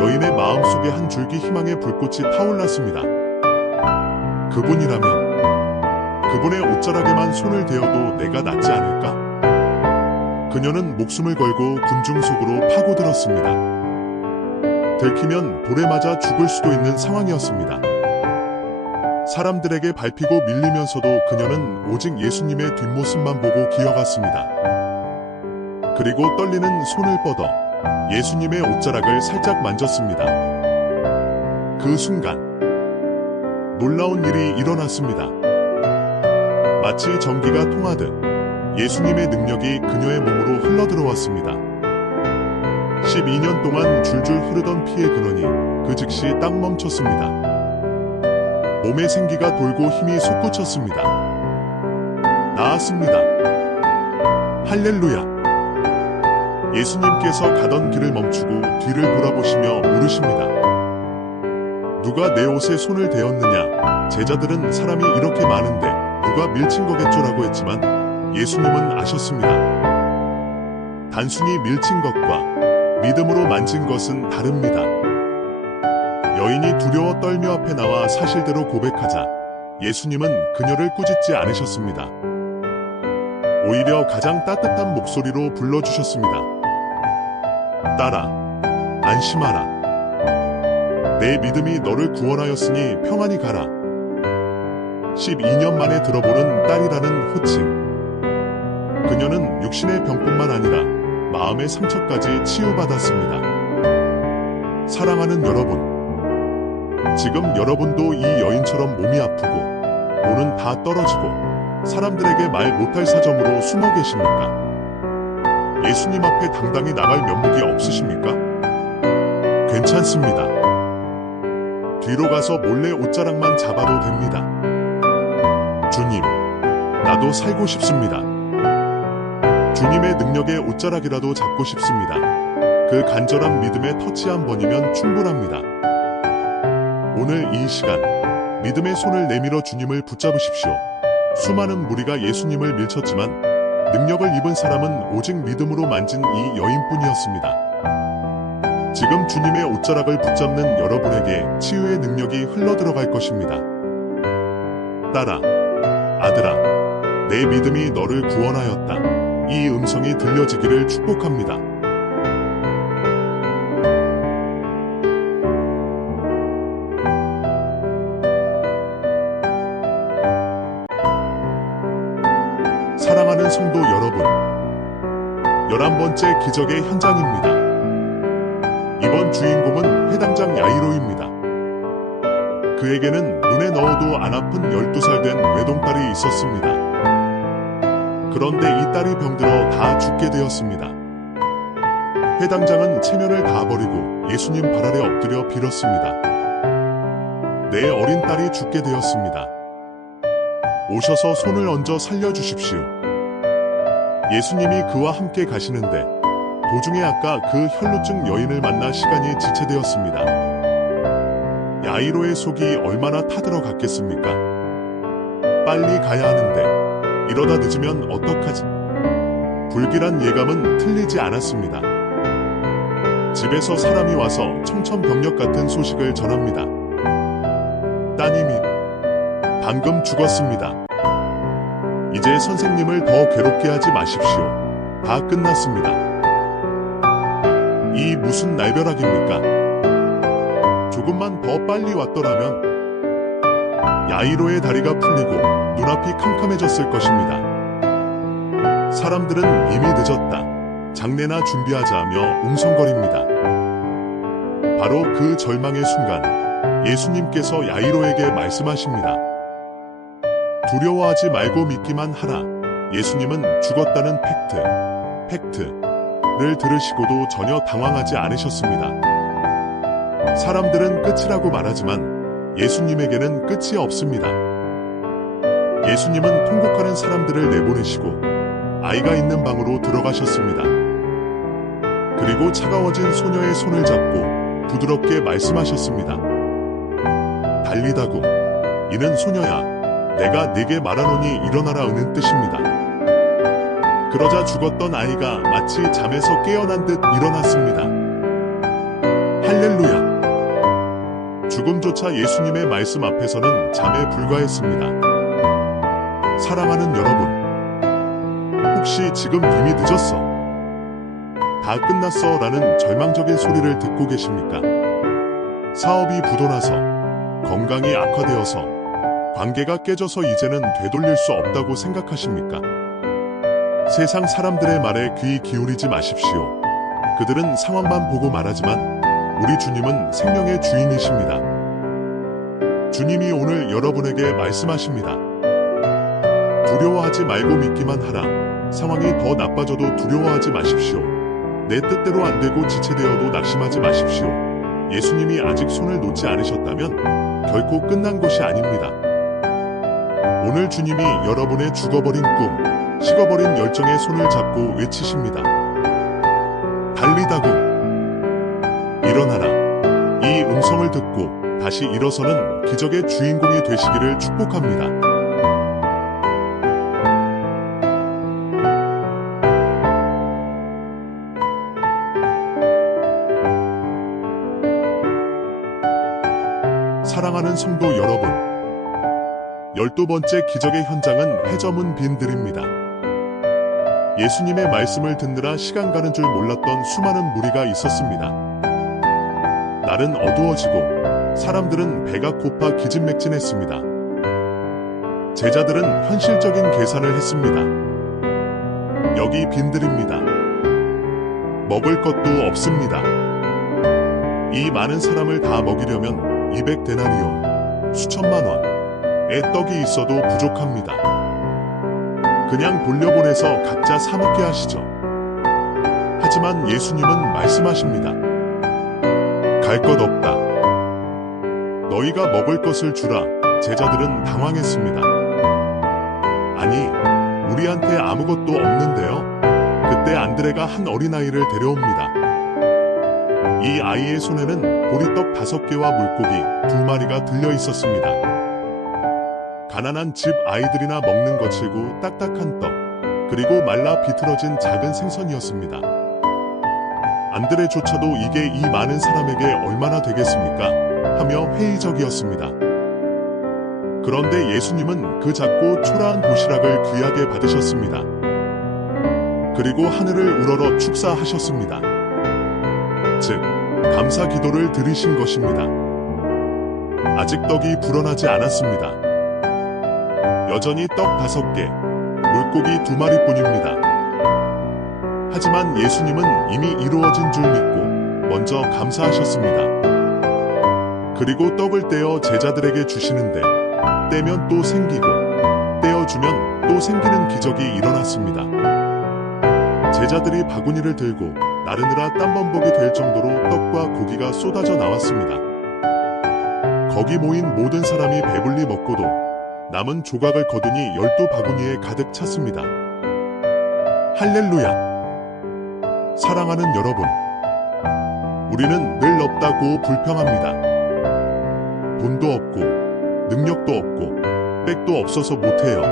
여인의 마음속에 한 줄기 희망의 불꽃이 타올랐습니다. 그분이라면 그분의 옷자락에만 손을 대어도 내가 낫지 않을까? 그녀는 목숨을 걸고 군중 속으로 파고들었습니다. 들키면 돌에 맞아 죽을 수도 있는 상황이었습니다. 사람들에게 밟히고 밀리면서도 그녀는 오직 예수님의 뒷모습만 보고 기어갔습니다. 그리고 떨리는 손을 뻗어 예수님의 옷자락을 살짝 만졌습니다. 그 순간 놀라운 일이 일어났습니다. 마치 전기가 통하듯 예수님의 능력이 그녀의 몸으로 흘러들어왔습니다. 12년 동안 줄줄 흐르던 피의 근원이 그 즉시 딱 멈췄습니다. 몸에 생기가 돌고 힘이 솟구쳤습니다. 나았습니다. 할렐루야. 예수님께서 가던 길을 멈추고 뒤를 돌아보시며 물으십니다. 누가 내 옷에 손을 대었느냐? 제자들은 사람이 이렇게 많은데 누가 밀친 거겠죠라고 했지만 예수님은 아셨습니다. 단순히 밀친 것과 믿음으로 만진 것은 다릅니다. 여인이 두려워 떨며 앞에 나와 사실대로 고백하자 예수님은 그녀를 꾸짖지 않으셨습니다. 오히려 가장 따뜻한 목소리로 불러주셨습니다. 딸아, 안심하라. 내 믿음이 너를 구원하였으니 평안히 가라. 12년 만에 들어보는 딸이라는 호칭. 그녀는 육신의 병뿐만 아니라 마음의 상처까지 치유받았습니다. 사랑하는 여러분, 지금 여러분도 이 여인처럼 몸이 아프고 돈은 다 떨어지고 사람들에게 말 못할 사정으로 숨어 계십니까? 예수님 앞에 당당히 나갈 면목이 없으십니까? 괜찮습니다. 뒤로 가서 몰래 옷자락만 잡아도 됩니다. 주님, 나도 살고 싶습니다. 주님의 능력의 옷자락이라도 잡고 싶습니다. 그 간절한 믿음의 터치 한 번이면 충분합니다. 오늘 이 시간 믿음의 손을 내밀어 주님을 붙잡으십시오. 수많은 무리가 예수님을 밀쳤지만 능력을 입은 사람은 오직 믿음으로 만진 이 여인뿐이었습니다. 지금 주님의 옷자락을 붙잡는 여러분에게 치유의 능력이 흘러들어갈 것입니다. 딸아, 아들아, 내 믿음이 너를 구원하였다. 이 음성이 들려지기를 축복합니다. 사랑하는 성도 여러분, 11번째 기적의 현장입니다. 이번 주인공은 회당장 야이로입니다. 그에게는 눈에 넣어도 안 아픈 12살 된 외동딸이 있었습니다. 그런데 이 딸이 병들어 다 죽게 되었습니다. 회당장은 체면을 다 버리고 예수님 발 아래 엎드려 빌었습니다. 내 어린 딸이 죽게 되었습니다. 오셔서 손을 얹어 살려주십시오. 예수님이 그와 함께 가시는데 도중에 아까 그 혈루증 여인을 만나 시간이 지체되었습니다. 야이로의 속이 얼마나 타들어갔겠습니까? 빨리 가야 하는데 이러다 늦으면 어떡하지? 불길한 예감은 틀리지 않았습니다. 집에서 사람이 와서 청천벽력 같은 소식을 전합니다. 따님이 방금 죽었습니다. 이제 선생님을 더 괴롭게 하지 마십시오. 다 끝났습니다. 이 무슨 날벼락입니까? 조금만 더 빨리 왔더라면 야이로의 다리가 풀리고 눈앞이 캄캄해졌을 것입니다. 사람들은 이미 늦었다. 장례나 준비하자 하며 웅성거립니다. 바로 그 절망의 순간 예수님께서 야이로에게 말씀하십니다. 두려워하지 말고 믿기만 하라. 예수님은 죽었다는 팩트를 들으시고도 전혀 당황하지 않으셨습니다. 사람들은 끝이라고 말하지만 예수님에게는 끝이 없습니다. 예수님은 통곡하는 사람들을 내보내시고 아이가 있는 방으로 들어가셨습니다. 그리고 차가워진 소녀의 손을 잡고 부드럽게 말씀하셨습니다. 달리다굼, 이는 소녀야. 내가 네게 말하노니 일어나라 는 뜻입니다. 그러자 죽었던 아이가 마치 잠에서 깨어난 듯 일어났습니다. 할렐루야! 죽음조차 예수님의 말씀 앞에서는 잠에 불과했습니다. 사랑하는 여러분, 혹시 지금 이미 늦었어? 다 끝났어 라는 절망적인 소리를 듣고 계십니까? 사업이 부도나서, 건강이 악화되어서, 관계가 깨져서 이제는 되돌릴 수 없다고 생각하십니까? 세상 사람들의 말에 귀 기울이지 마십시오. 그들은 상황만 보고 말하지만 우리 주님은 생명의 주인이십니다. 주님이 오늘 여러분에게 말씀하십니다. 두려워하지 말고 믿기만 하라. 상황이 더 나빠져도 두려워하지 마십시오. 내 뜻대로 안 되고 지체되어도 낙심하지 마십시오. 예수님이 아직 손을 놓지 않으셨다면 결코 끝난 것이 아닙니다. 오늘 주님이 여러분의 죽어버린 꿈, 식어버린 열정의 손을 잡고 외치십니다. 달리다굼, 일어나라. 이 음성을 듣고 다시 일어서는 기적의 주인공이 되시기를 축복합니다. 사랑하는 성도 여러분, 12번째 기적의 현장은 회저문 빈들입니다. 예수님의 말씀을 듣느라 시간 가는 줄 몰랐던 수많은 무리가 있었습니다. 날은 어두워지고 사람들은 배가 고파 기진맥진했습니다. 제자들은 현실적인 계산을 했습니다. 여기 빈들입니다. 먹을 것도 없습니다. 이 많은 사람을 다 먹이려면 200데나리온, 수천만 원의 떡이 있어도 부족합니다. 그냥 돌려보내서 각자 사 먹게 하시죠. 하지만 예수님은 말씀하십니다. 갈 것 없다. 너희가 먹을 것을 주라. 제자들은 당황했습니다. 아니, 우리한테 아무것도 없는데요? 그때 안드레가 한 어린아이를 데려옵니다. 이 아이의 손에는 보리떡 5개와 물고기 2마리가 들려 있었습니다. 가난한 집 아이들이나 먹는 거칠고 딱딱한 떡, 그리고 말라 비틀어진 작은 생선이었습니다. 안드레조차도 이게 이 많은 사람에게 얼마나 되겠습니까? 하며 회의적이었습니다. 그런데 예수님은 그 작고 초라한 도시락을 귀하게 받으셨습니다. 그리고 하늘을 우러러 축사하셨습니다. 즉, 감사 기도를 드리신 것입니다. 아직 떡이 불어나지 않았습니다. 여전히 떡 5개, 물고기 2마리뿐입니다. 하지만 예수님은 이미 이루어진 줄 믿고 먼저 감사하셨습니다. 그리고 떡을 떼어 제자들에게 주시는데 떼면 또 생기고 떼어주면 또 생기는 기적이 일어났습니다. 제자들이 바구니를 들고 나르느라 땀범벅이 될 정도로 떡과 고기가 쏟아져 나왔습니다. 거기 모인 모든 사람이 배불리 먹고도 남은 조각을 거두니 12바구니에 가득 찼습니다. 할렐루야! 사랑하는 여러분, 우리는 늘 없다고 불평합니다. 돈도 없고 능력도 없고 백도 없어서 못해요.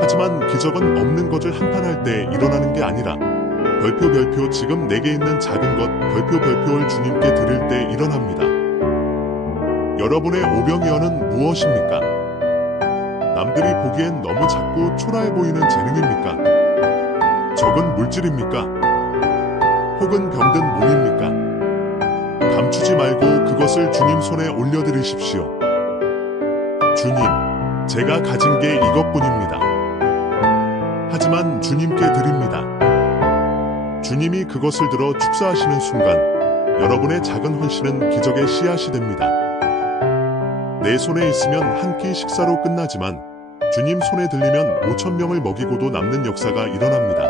하지만 기적은 없는 것을 한탄할 때 일어나는 게 아니라 별표 지금 내게 있는 작은 것 별표를 주님께 드릴 때 일어납니다. 여러분의 오병이어는 무엇입니까? 남들이 보기엔 너무 작고 초라해 보이는 재능입니까? 적은 물질입니까? 혹은 병든 몸입니까? 감추지 말고 그것을 주님 손에 올려드리십시오. 주님, 제가 가진 게 이것뿐입니다. 하지만 주님께 드립니다. 주님이 그것을 들어 축사하시는 순간 여러분의 작은 헌신은 기적의 씨앗이 됩니다. 내 손에 있으면 한 끼 식사로 끝나지만 주님 손에 들리면 5,000명을 먹이고도 남는 역사가 일어납니다.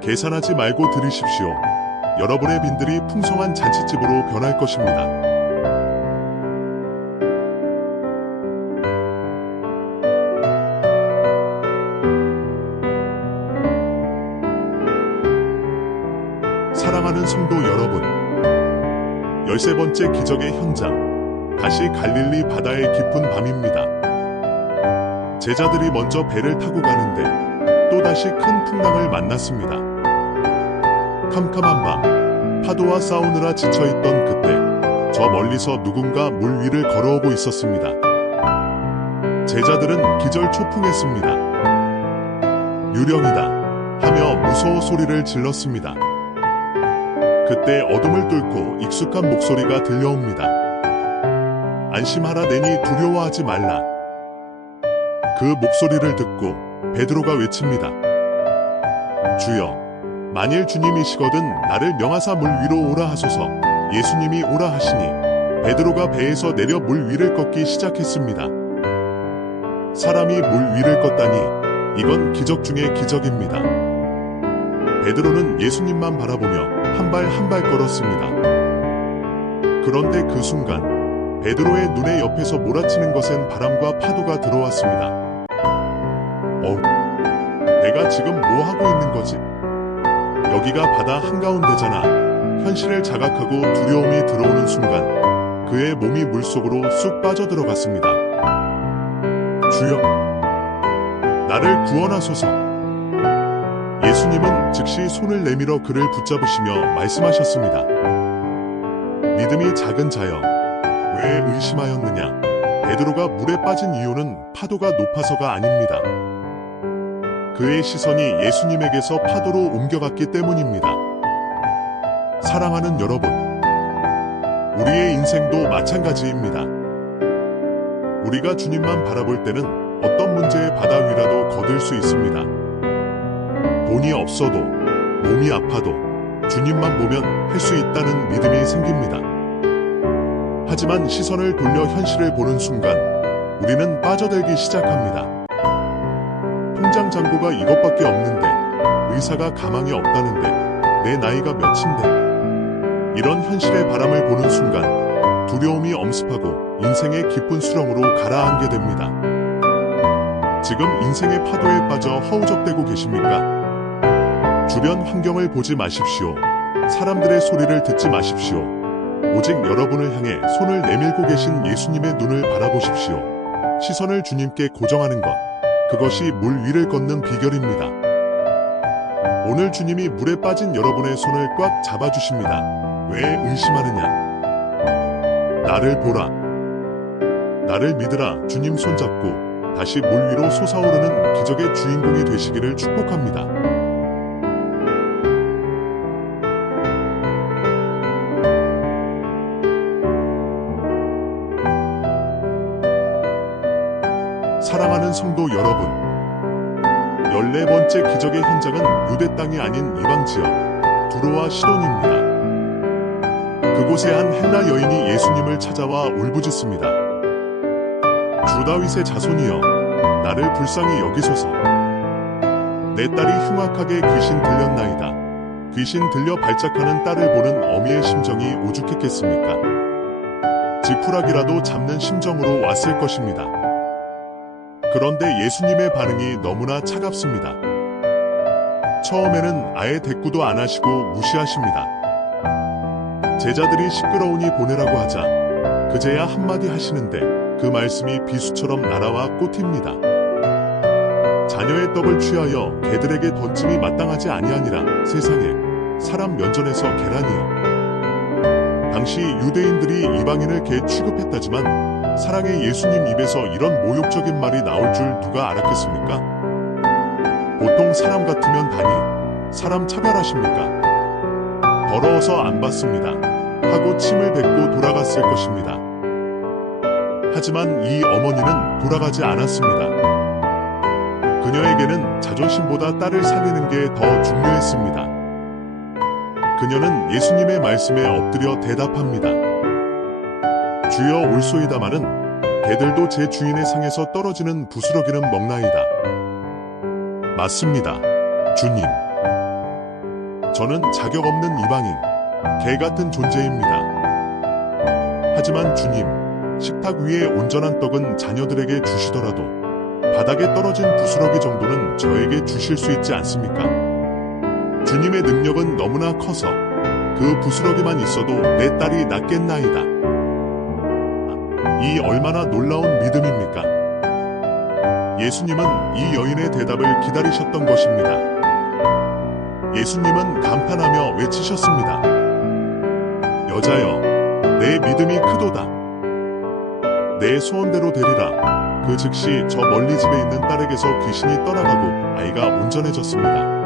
계산하지 말고 드리십시오. 여러분의 빈들이 풍성한 잔치집으로 변할 것입니다. 사랑하는 성도 여러분, 13번째 기적의 현장, 다시 갈릴리 바다의 깊은 밤입니다. 제자들이 먼저 배를 타고 가는데 또다시 큰 풍랑을 만났습니다. 캄캄한 밤, 파도와 싸우느라 지쳐있던 그때 저 멀리서 누군가 물 위를 걸어오고 있었습니다. 제자들은 기절초풍했습니다. 유령이다 하며 무서워 소리를 질렀습니다. 그때 어둠을 뚫고 익숙한 목소리가 들려옵니다. 안심하라 내니 두려워하지 말라. 그 목소리를 듣고 베드로가 외칩니다. 주여, 만일 주님이시거든 나를 명하사 물 위로 오라 하소서. 예수님이 오라 하시니 베드로가 배에서 내려 물 위를 걷기 시작했습니다. 사람이 물 위를 걷다니 이건 기적 중의 기적입니다. 베드로는 예수님만 바라보며 한 발 한 발 걸었습니다. 그런데 그 순간 베드로의 눈에 옆에서 몰아치는 것엔 바람과 파도가 들어왔습니다. 내가 지금 뭐 하고 있는 거지? 여기가 바다 한가운데잖아. 현실을 자각하고 두려움이 들어오는 순간 그의 몸이 물속으로 쑥 빠져들어갔습니다. 주여, 나를 구원하소서. 예수님은 즉시 손을 내밀어 그를 붙잡으시며 말씀하셨습니다. 믿음이 작은 자여, 왜 의심하였느냐? 베드로가 물에 빠진 이유는 파도가 높아서가 아닙니다. 그의 시선이 예수님에게서 파도로 옮겨갔기 때문입니다. 사랑하는 여러분, 우리의 인생도 마찬가지입니다. 우리가 주님만 바라볼 때는 어떤 문제의 바다 위라도 거들 수 있습니다. 돈이 없어도, 몸이 아파도 주님만 보면 할 수 있다는 믿음이 생깁니다. 하지만 시선을 돌려 현실을 보는 순간 우리는 빠져들기 시작합니다. 통장 잔고가 이것밖에 없는데, 의사가 가망이 없다는데, 내 나이가 몇인데. 이런 현실의 바람을 보는 순간 두려움이 엄습하고 인생의 깊은 수렁으로 가라앉게 됩니다. 지금 인생의 파도에 빠져 허우적대고 계십니까? 주변 환경을 보지 마십시오. 사람들의 소리를 듣지 마십시오. 오직 여러분을 향해 손을 내밀고 계신 예수님의 눈을 바라보십시오. 시선을 주님께 고정하는 것, 그것이 물 위를 걷는 비결입니다. 오늘 주님이 물에 빠진 여러분의 손을 꽉 잡아주십니다. 왜 의심하느냐? 나를 보라. 나를 믿으라. 주님 손잡고 다시 물 위로 솟아오르는 기적의 주인공이 되시기를 축복합니다. 사랑하는 성도 여러분, 14번째 기적의 현장은 유대 땅이 아닌 이방 지역 두로와 시돈입니다. 그곳에 한 헬라 여인이 예수님을 찾아와 울부짖습니다. 주 다윗의 자손이여, 나를 불쌍히 여기소서. 내 딸이 흉악하게 귀신 들렸나이다. 귀신 들려 발작하는 딸을 보는 어미의 심정이 오죽했겠습니까? 지푸라기라도 잡는 심정으로 왔을 것입니다. 그런데 예수님의 반응이 너무나 차갑습니다. 처음에는 아예 대꾸도 안 하시고 무시하십니다. 제자들이 시끄러우니 보내라고 하자 그제야 한마디 하시는데 그 말씀이 비수처럼 날아와 꽂힙니다. 자녀의 떡을 취하여 개들에게 던짐이 마땅하지 아니하니라. 세상에, 사람 면전에서 계란이요. 당시 유대인들이 이방인을 개 취급했다지만 사랑의 예수님 입에서 이런 모욕적인 말이 나올 줄 누가 알았겠습니까? 보통 사람 같으면 다니 사람 차별하십니까? 더러워서 안 받습니다 하고 침을 뱉고 돌아갔을 것입니다. 하지만 이 어머니는 돌아가지 않았습니다. 그녀에게는 자존심보다 딸을 살리는 게 더 중요했습니다. 그녀는 예수님의 말씀에 엎드려 대답합니다. 주여, 올소이다마는 개들도 제 주인의 상에서 떨어지는 부스러기는 먹나이다. 맞습니다, 주님. 저는 자격 없는 이방인, 개 같은 존재입니다. 하지만 주님, 식탁 위에 온전한 떡은 자녀들에게 주시더라도 바닥에 떨어진 부스러기 정도는 저에게 주실 수 있지 않습니까? 주님의 능력은 너무나 커서 그 부스러기만 있어도 내 딸이 낫겠나이다. 이 얼마나 놀라운 믿음입니까? 예수님은 이 여인의 대답을 기다리셨던 것입니다. 예수님은 감탄하며 외치셨습니다. 여자여, 내 믿음이 크도다. 내 소원대로 되리라. 그 즉시 저 멀리 집에 있는 딸에게서 귀신이 떠나가고 아이가 온전해졌습니다.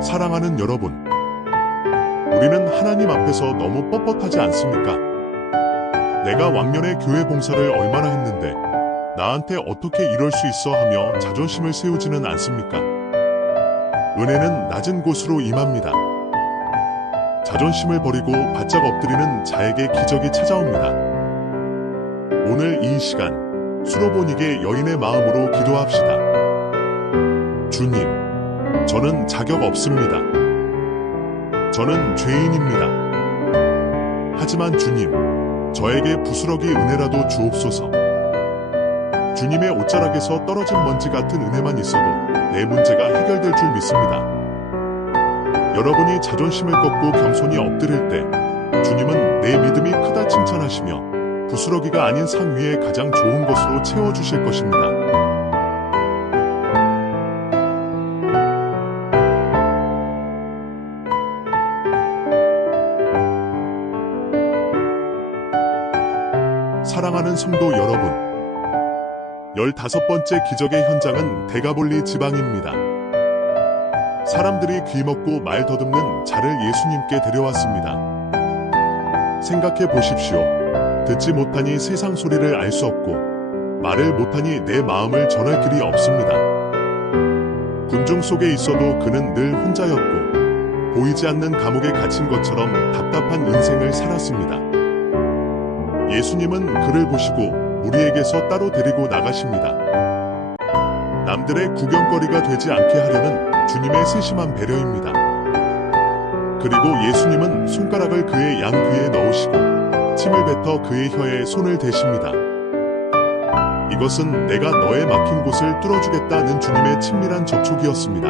사랑하는 여러분, 우리는 하나님 앞에서 너무 뻣뻣하지 않습니까? 내가 왕년에 교회 봉사를 얼마나 했는데 나한테 어떻게 이럴 수 있어 하며 자존심을 세우지는 않습니까? 은혜는 낮은 곳으로 임합니다. 자존심을 버리고 바짝 엎드리는 자에게 기적이 찾아옵니다. 오늘 이 시간 수로보니게 여인의 마음으로 기도합시다. 주님, 저는 자격 없습니다. 저는 죄인입니다. 하지만 주님, 저에게 부스러기 은혜라도 주옵소서. 주님의 옷자락에서 떨어진 먼지 같은 은혜만 있어도 내 문제가 해결될 줄 믿습니다. 여러분이 자존심을 꺾고 겸손히 엎드릴 때 주님은 내 믿음이 크다 칭찬하시며 부스러기가 아닌 상 위에 가장 좋은 것으로 채워주실 것입니다. 사랑하는 성도 여러분, 15번째 기적의 현장은 데가볼리 지방입니다. 사람들이 귀먹고 말 더듬는 자를 예수님께 데려왔습니다. 생각해 보십시오. 듣지 못하니 세상 소리를 알 수 없고 말을 못하니 내 마음을 전할 길이 없습니다. 군중 속에 있어도 그는 늘 혼자였고 보이지 않는 감옥에 갇힌 것처럼 답답한 인생을 살았습니다. 예수님은 그를 보시고 무리에게서 따로 데리고 나가십니다. 남들의 구경거리가 되지 않게 하려는 주님의 세심한 배려입니다. 그리고 예수님은 손가락을 그의 양귀에 넣으시고 침을 뱉어 그의 혀에 손을 대십니다. 이것은 내가 너의 막힌 곳을 뚫어주겠다는 주님의 친밀한 접촉이었습니다.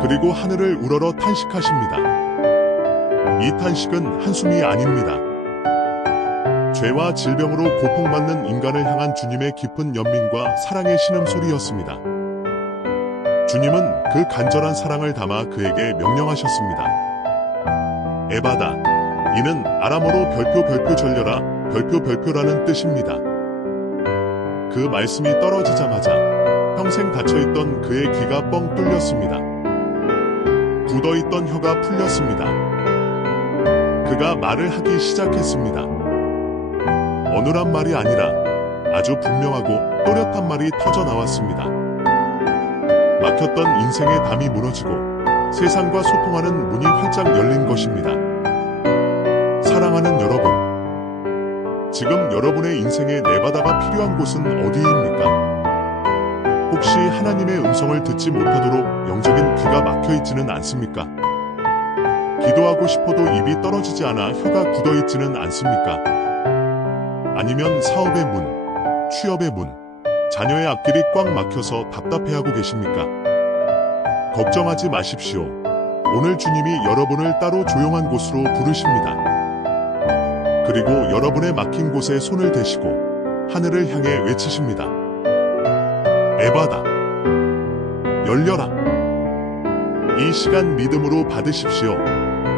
그리고 하늘을 우러러 탄식하십니다. 이 탄식은 한숨이 아닙니다. 죄와 질병으로 고통받는 인간을 향한 주님의 깊은 연민과 사랑의 신음소리였습니다. 주님은 그 간절한 사랑을 담아 그에게 명령하셨습니다. 에바다, 이는 아람어로 별표 절려라, 별표라는 뜻입니다. 그 말씀이 떨어지자마자 평생 닫혀있던 그의 귀가 뻥 뚫렸습니다. 굳어있던 혀가 풀렸습니다. 그가 말을 하기 시작했습니다. 어눌한 말이 아니라 아주 분명하고 또렷한 말이 터져 나왔습니다. 막혔던 인생의 담이 무너지고 세상과 소통하는 문이 활짝 열린 것입니다. 사랑하는 여러분, 지금 여러분의 인생에 내바다가 필요한 곳은 어디입니까? 혹시 하나님의 음성을 듣지 못하도록 영적인 귀가 막혀 있지는 않습니까? 기도하고 싶어도 입이 떨어지지 않아 혀가 굳어 있지는 않습니까? 아니면 사업의 문, 취업의 문, 자녀의 앞길이 꽉 막혀서 답답해하고 계십니까? 걱정하지 마십시오. 오늘 주님이 여러분을 따로 조용한 곳으로 부르십니다. 그리고 여러분의 막힌 곳에 손을 대시고 하늘을 향해 외치십니다. 에바다, 열려라. 이 시간 믿음으로 받으십시오.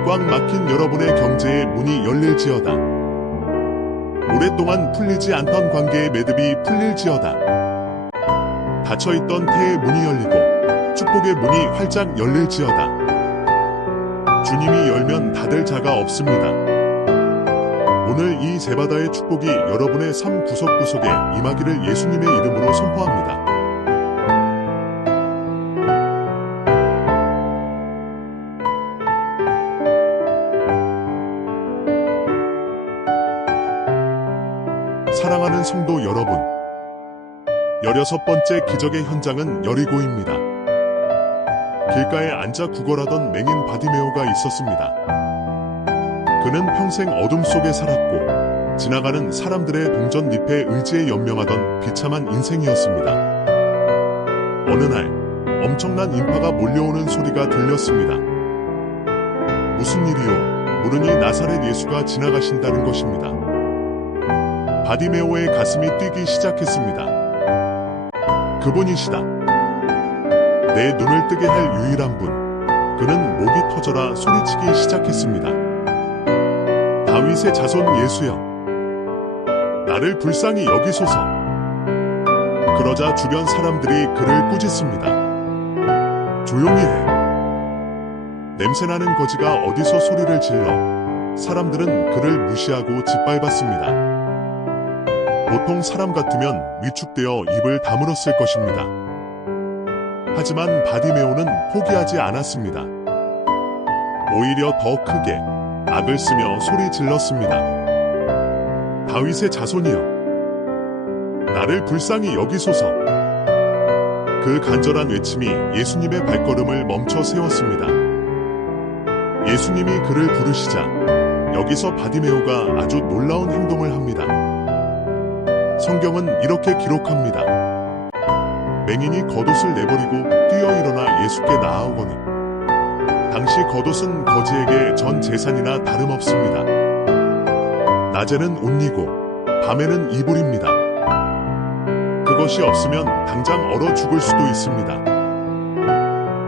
꽉 막힌 여러분의 경제의 문이 열릴지어다. 오랫동안 풀리지 않던 관계의 매듭이 풀릴지어다. 닫혀있던 태의 문이 열리고 축복의 문이 활짝 열릴지어다. 주님이 열면 닫을 자가 없습니다. 오늘 이 세바다의 축복이 여러분의 삶 구석구석에 임하기를 예수님의 이름으로 선포합니다. 사랑하는 성도 여러분, 16번째 기적의 현장은 여리고입니다. 길가에 앉아 구걸하던 맹인 바디메오가 있었습니다. 그는 평생 어둠 속에 살았고 지나가는 사람들의 동전 잎에 의지해 연명하던 비참한 인생이었습니다. 어느 날 엄청난 인파가 몰려오는 소리가 들렸습니다. 무슨 일이요? 물으니 나사렛 예수가 지나가신다는 것입니다. 바디메오의 가슴이 뛰기 시작했습니다. 그분이시다. 내 눈을 뜨게 할 유일한 분. 그는 목이 터져라 소리치기 시작했습니다. 다윗의 자손 예수여, 나를 불쌍히 여기소서. 그러자 주변 사람들이 그를 꾸짖습니다. 조용히 해. 냄새나는 거지가 어디서 소리를 질러. 사람들은 그를 무시하고 짓밟았습니다. 보통 사람 같으면 위축되어 입을 다물었을 것입니다. 하지만 바디메오는 포기하지 않았습니다. 오히려 더 크게 악을 쓰며 소리 질렀습니다. 다윗의 자손이여, 나를 불쌍히 여기소서. 그 간절한 외침이 예수님의 발걸음을 멈춰 세웠습니다. 예수님이 그를 부르시자 여기서 바디메오가 아주 놀라운 행동을 합니다. 성경은 이렇게 기록합니다. 맹인이 겉옷을 내버리고 뛰어 일어나 예수께 나아오거니 당시 겉옷은 거지에게 전 재산이나 다름없습니다. 낮에는 옷이고 밤에는 이불입니다. 그것이 없으면 당장 얼어 죽을 수도 있습니다.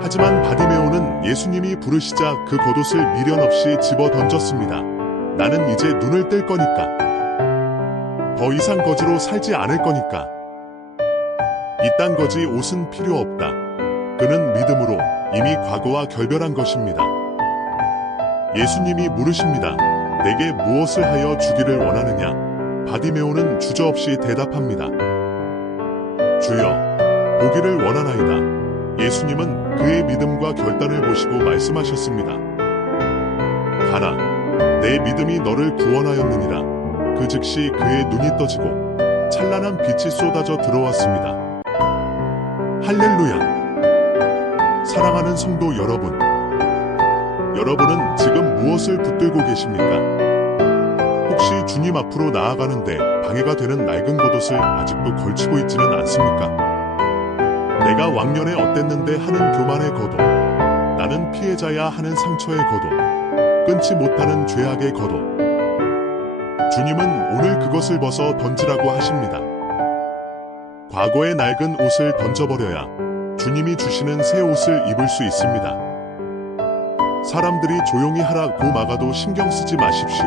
하지만 바디메오는 예수님이 부르시자 그 겉옷을 미련 없이 집어 던졌습니다. 나는 이제 눈을 뜰 거니까. 더 이상 거지로 살지 않을 거니까. 이딴 거지 옷은 필요 없다. 그는 믿음으로 이미 과거와 결별한 것입니다. 예수님이 물으십니다. 내게 무엇을 하여 주기를 원하느냐? 바디메오는 주저없이 대답합니다. 주여, 보기를 원하나이다. 예수님은 그의 믿음과 결단을 보시고 말씀하셨습니다. 가라, 내 믿음이 너를 구원하였느니라. 그 즉시 그의 눈이 떠지고 찬란한 빛이 쏟아져 들어왔습니다. 할렐루야! 사랑하는 성도 여러분, 여러분은 지금 무엇을 붙들고 계십니까? 혹시 주님 앞으로 나아가는데 방해가 되는 낡은 겉옷을 아직도 걸치고 있지는 않습니까? 내가 왕년에 어땠는데 하는 교만의 겉옷, 나는 피해자야 하는 상처의 겉옷, 끊지 못하는 죄악의 겉옷. 주님은 오늘 그것을 벗어 던지라고 하십니다. 과거의 낡은 옷을 던져버려야 주님이 주시는 새 옷을 입을 수 있습니다. 사람들이 조용히 하라고 막아도 신경 쓰지 마십시오.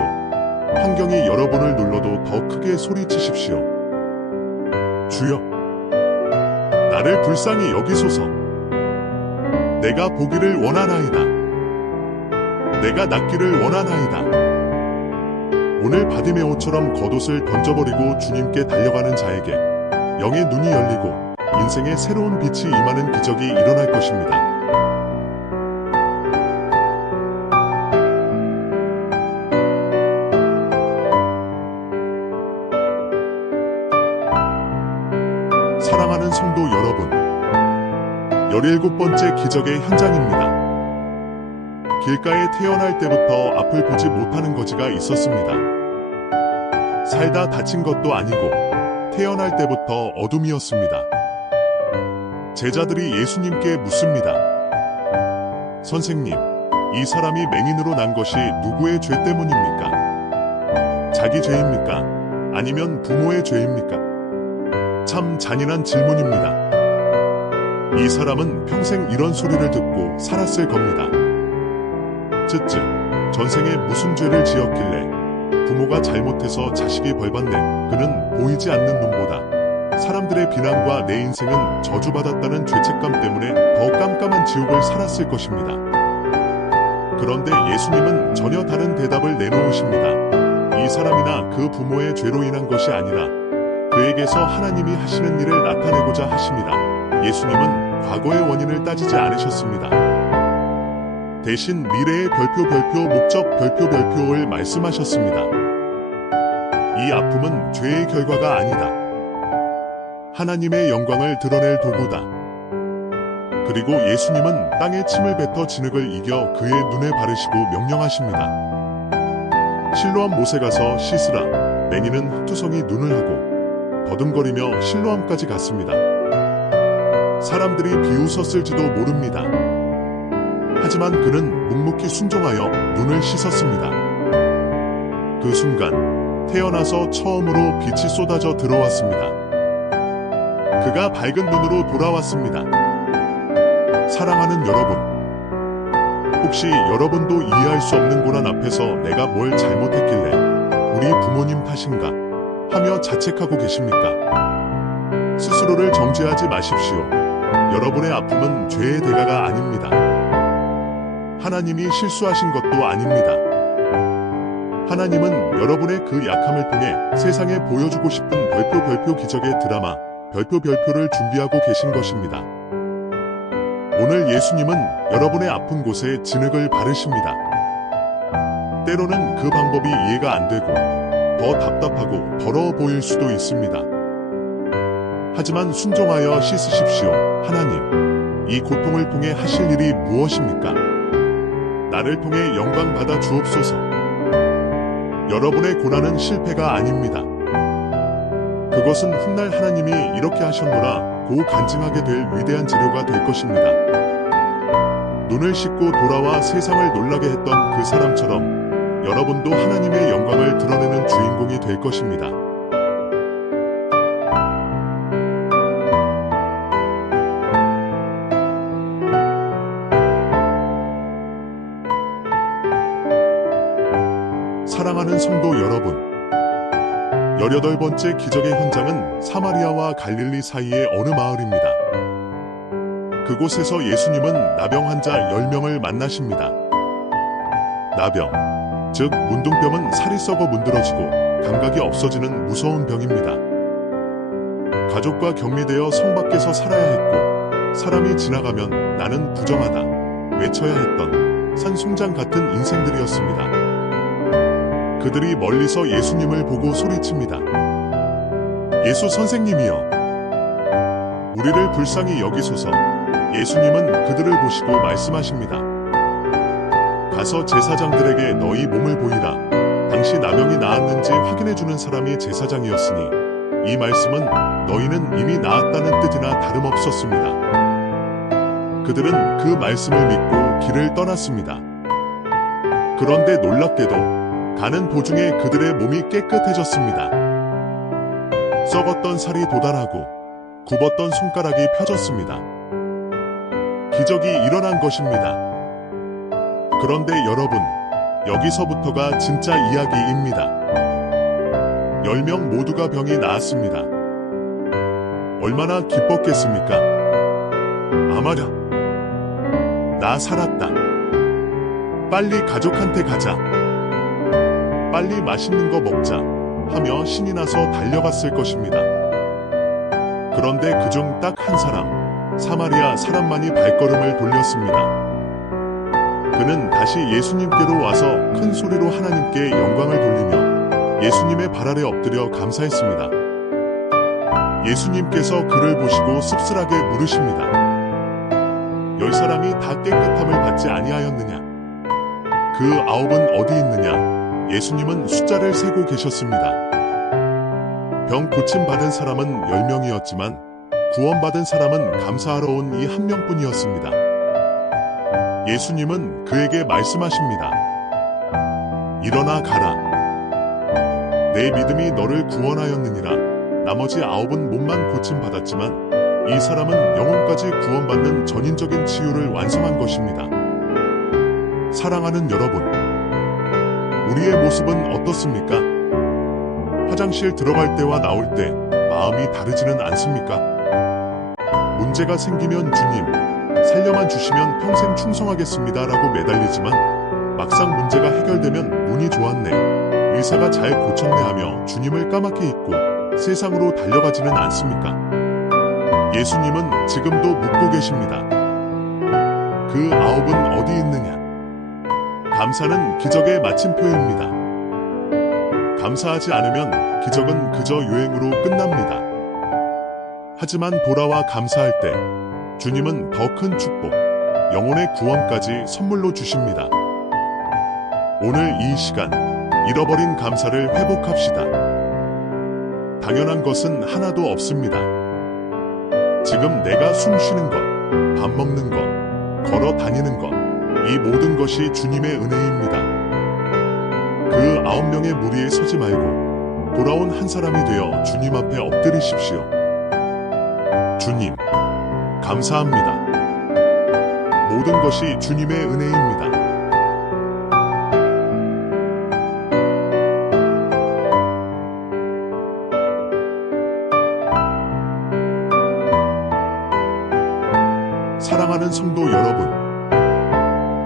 환경이 여러분을 눌러도 더 크게 소리치십시오. 주여, 나를 불쌍히 여기소서. 내가 보기를 원하나이다. 내가 낫기를 원하나이다. 오늘 바디메오처럼 겉옷을 던져버리고 주님께 달려가는 자에게 영의 눈이 열리고 인생에 새로운 빛이 임하는 기적이 일어날 것입니다. 사랑하는 성도 여러분, 17번째 기적의 현장입니다. 길가에 태어날 때부터 앞을 보지 못하는 거지가 있었습니다. 살다 다친 것도 아니고 태어날 때부터 어둠이었습니다. 제자들이 예수님께 묻습니다. 선생님, 이 사람이 맹인으로 난 것이 누구의 죄 때문입니까? 자기 죄입니까? 아니면 부모의 죄입니까? 참 잔인한 질문입니다. 이 사람은 평생 이런 소리를 듣고 살았을 겁니다. 쯧쯧, 전생에 무슨 죄를 지었길래 부모가 잘못해서 자식이 벌받네. 그는 보이지 않는 눈보다 사람들의 비난과 내 인생은 저주받았다는 죄책감 때문에 더 깜깜한 지옥을 살았을 것입니다. 그런데 예수님은 전혀 다른 대답을 내놓으십니다. 이 사람이나 그 부모의 죄로 인한 것이 아니라 그에게서 하나님이 하시는 일을 나타내고자 하심이라. 예수님은 과거의 원인을 따지지 않으셨습니다. 대신 미래의 별표 목적 별표를 말씀하셨습니다. 이 아픔은 죄의 결과가 아니다. 하나님의 영광을 드러낼 도구다. 그리고 예수님은 땅에 침을 뱉어 진흙을 이겨 그의 눈에 바르시고 명령하십니다. 실로암 못에 가서 씻으라. 맹인은 흙투성이 눈을 하고 더듬거리며 실로암까지 갔습니다. 사람들이 비웃었을지도 모릅니다. 하지만 그는 묵묵히 순종하여 눈을 씻었습니다. 그 순간 태어나서 처음으로 빛이 쏟아져 들어왔습니다. 그가 밝은 눈으로 돌아왔습니다. 사랑하는 여러분, 혹시 여러분도 이해할 수 없는 고난 앞에서 내가 뭘 잘못했길래 우리 부모님 탓인가 하며 자책하고 계십니까? 스스로를 정죄하지 마십시오. 여러분의 아픔은 죄의 대가가 아닙니다. 하나님이 실수하신 것도 아닙니다. 하나님은 여러분의 그 약함을 통해 세상에 보여주고 싶은 별표 기적의 드라마 별표를 준비하고 계신 것입니다. 오늘 예수님은 여러분의 아픈 곳에 진흙을 바르십니다. 때로는 그 방법이 이해가 안 되고 더 답답하고 더러워 보일 수도 있습니다. 하지만 순종하여 씻으십시오. 하나님, 이 고통을 통해 하실 일이 무엇입니까? 나를 통해 영광 받아 주옵소서. 여러분의 고난은 실패가 아닙니다. 그것은 훗날 하나님이 이렇게 하셨노라 고 간증하게 될 위대한 재료가 될 것입니다. 눈을 씻고 돌아와 세상을 놀라게 했던 그 사람처럼 여러분도 하나님의 영광을 드러내는 주인공이 될 것입니다. 사랑하는 성도 여러분, 18번째 기적의 현장은 사마리아와 갈릴리 사이의 어느 마을입니다. 그곳에서 예수님은 나병 환자 10명을 만나십니다. 나병, 즉 문둥병은 살이 썩어 문드러지고 감각이 없어지는 무서운 병입니다. 가족과 격리되어 성 밖에서 살아야 했고 사람이 지나가면 나는 부정하다 외쳐야 했던 산송장 같은 인생들이었습니다. 그들이 멀리서 예수님을 보고 소리칩니다. 예수 선생님이여, 우리를 불쌍히 여기소서. 예수님은 그들을 보시고 말씀하십니다. 가서 제사장들에게 너희 몸을 보이라. 당시 나병이 나았는지 확인해주는 사람이 제사장이었으니 이 말씀은 너희는 이미 나았다는 뜻이나 다름없었습니다. 그들은 그 말씀을 믿고 길을 떠났습니다. 그런데 놀랍게도 가는 도중에 그들의 몸이 깨끗해졌습니다. 썩었던 살이 도달하고 굽었던 손가락이 펴졌습니다. 기적이 일어난 것입니다. 그런데 여러분, 여기서부터가 진짜 이야기입니다. 10명 모두가 병이 나았습니다. 얼마나 기뻤겠습니까? 아마랴, 나 살았다. 빨리 가족한테 가자. 빨리 맛있는 거 먹자 하며 신이 나서 달려갔을 것입니다. 그런데 그중 딱 한 사람, 사마리아 사람만이 발걸음을 돌렸습니다. 그는 다시 예수님께로 와서 큰 소리로 하나님께 영광을 돌리며 예수님의 발 아래 엎드려 감사했습니다. 예수님께서 그를 보시고 씁쓸하게 물으십니다. 10사람이 다 깨끗함을 받지 아니하였느냐? 그 9은 어디 있느냐? 예수님은 숫자를 세고 계셨습니다. 병 고침받은 사람은 10명이었지만 구원받은 사람은 감사하러 온 이 한 명뿐이었습니다. 예수님은 그에게 말씀하십니다. 일어나 가라. 내 믿음이 너를 구원하였느니라. 나머지 9은 몸만 고침받았지만 이 사람은 영혼까지 구원받는 전인적인 치유를 완성한 것입니다. 사랑하는 여러분, 우리의 모습은 어떻습니까? 화장실 들어갈 때와 나올 때 마음이 다르지는 않습니까? 문제가 생기면 주님, 살려만 주시면 평생 충성하겠습니다 라고 매달리지만 막상 문제가 해결되면 운이 좋았네, 의사가 잘 고쳤네 하며 주님을 까맣게 잊고 세상으로 달려가지는 않습니까? 예수님은 지금도 묻고 계십니다. 그 9은 어디 있느냐? 감사는 기적의 마침표입니다. 감사하지 않으면 기적은 그저 유행으로 끝납니다. 하지만 돌아와 감사할 때 주님은 더 큰 축복, 영혼의 구원까지 선물로 주십니다. 오늘 이 시간, 잃어버린 감사를 회복합시다. 당연한 것은 하나도 없습니다. 지금 내가 숨 쉬는 것, 밥 먹는 것, 걸어 다니는 것, 이 모든 것이 주님의 은혜입니다. 그 9명의 무리에 서지 말고 돌아온 한 사람이 되어 주님 앞에 엎드리십시오. 주님, 감사합니다. 모든 것이 주님의 은혜입니다. 사랑하는 성도 여러분,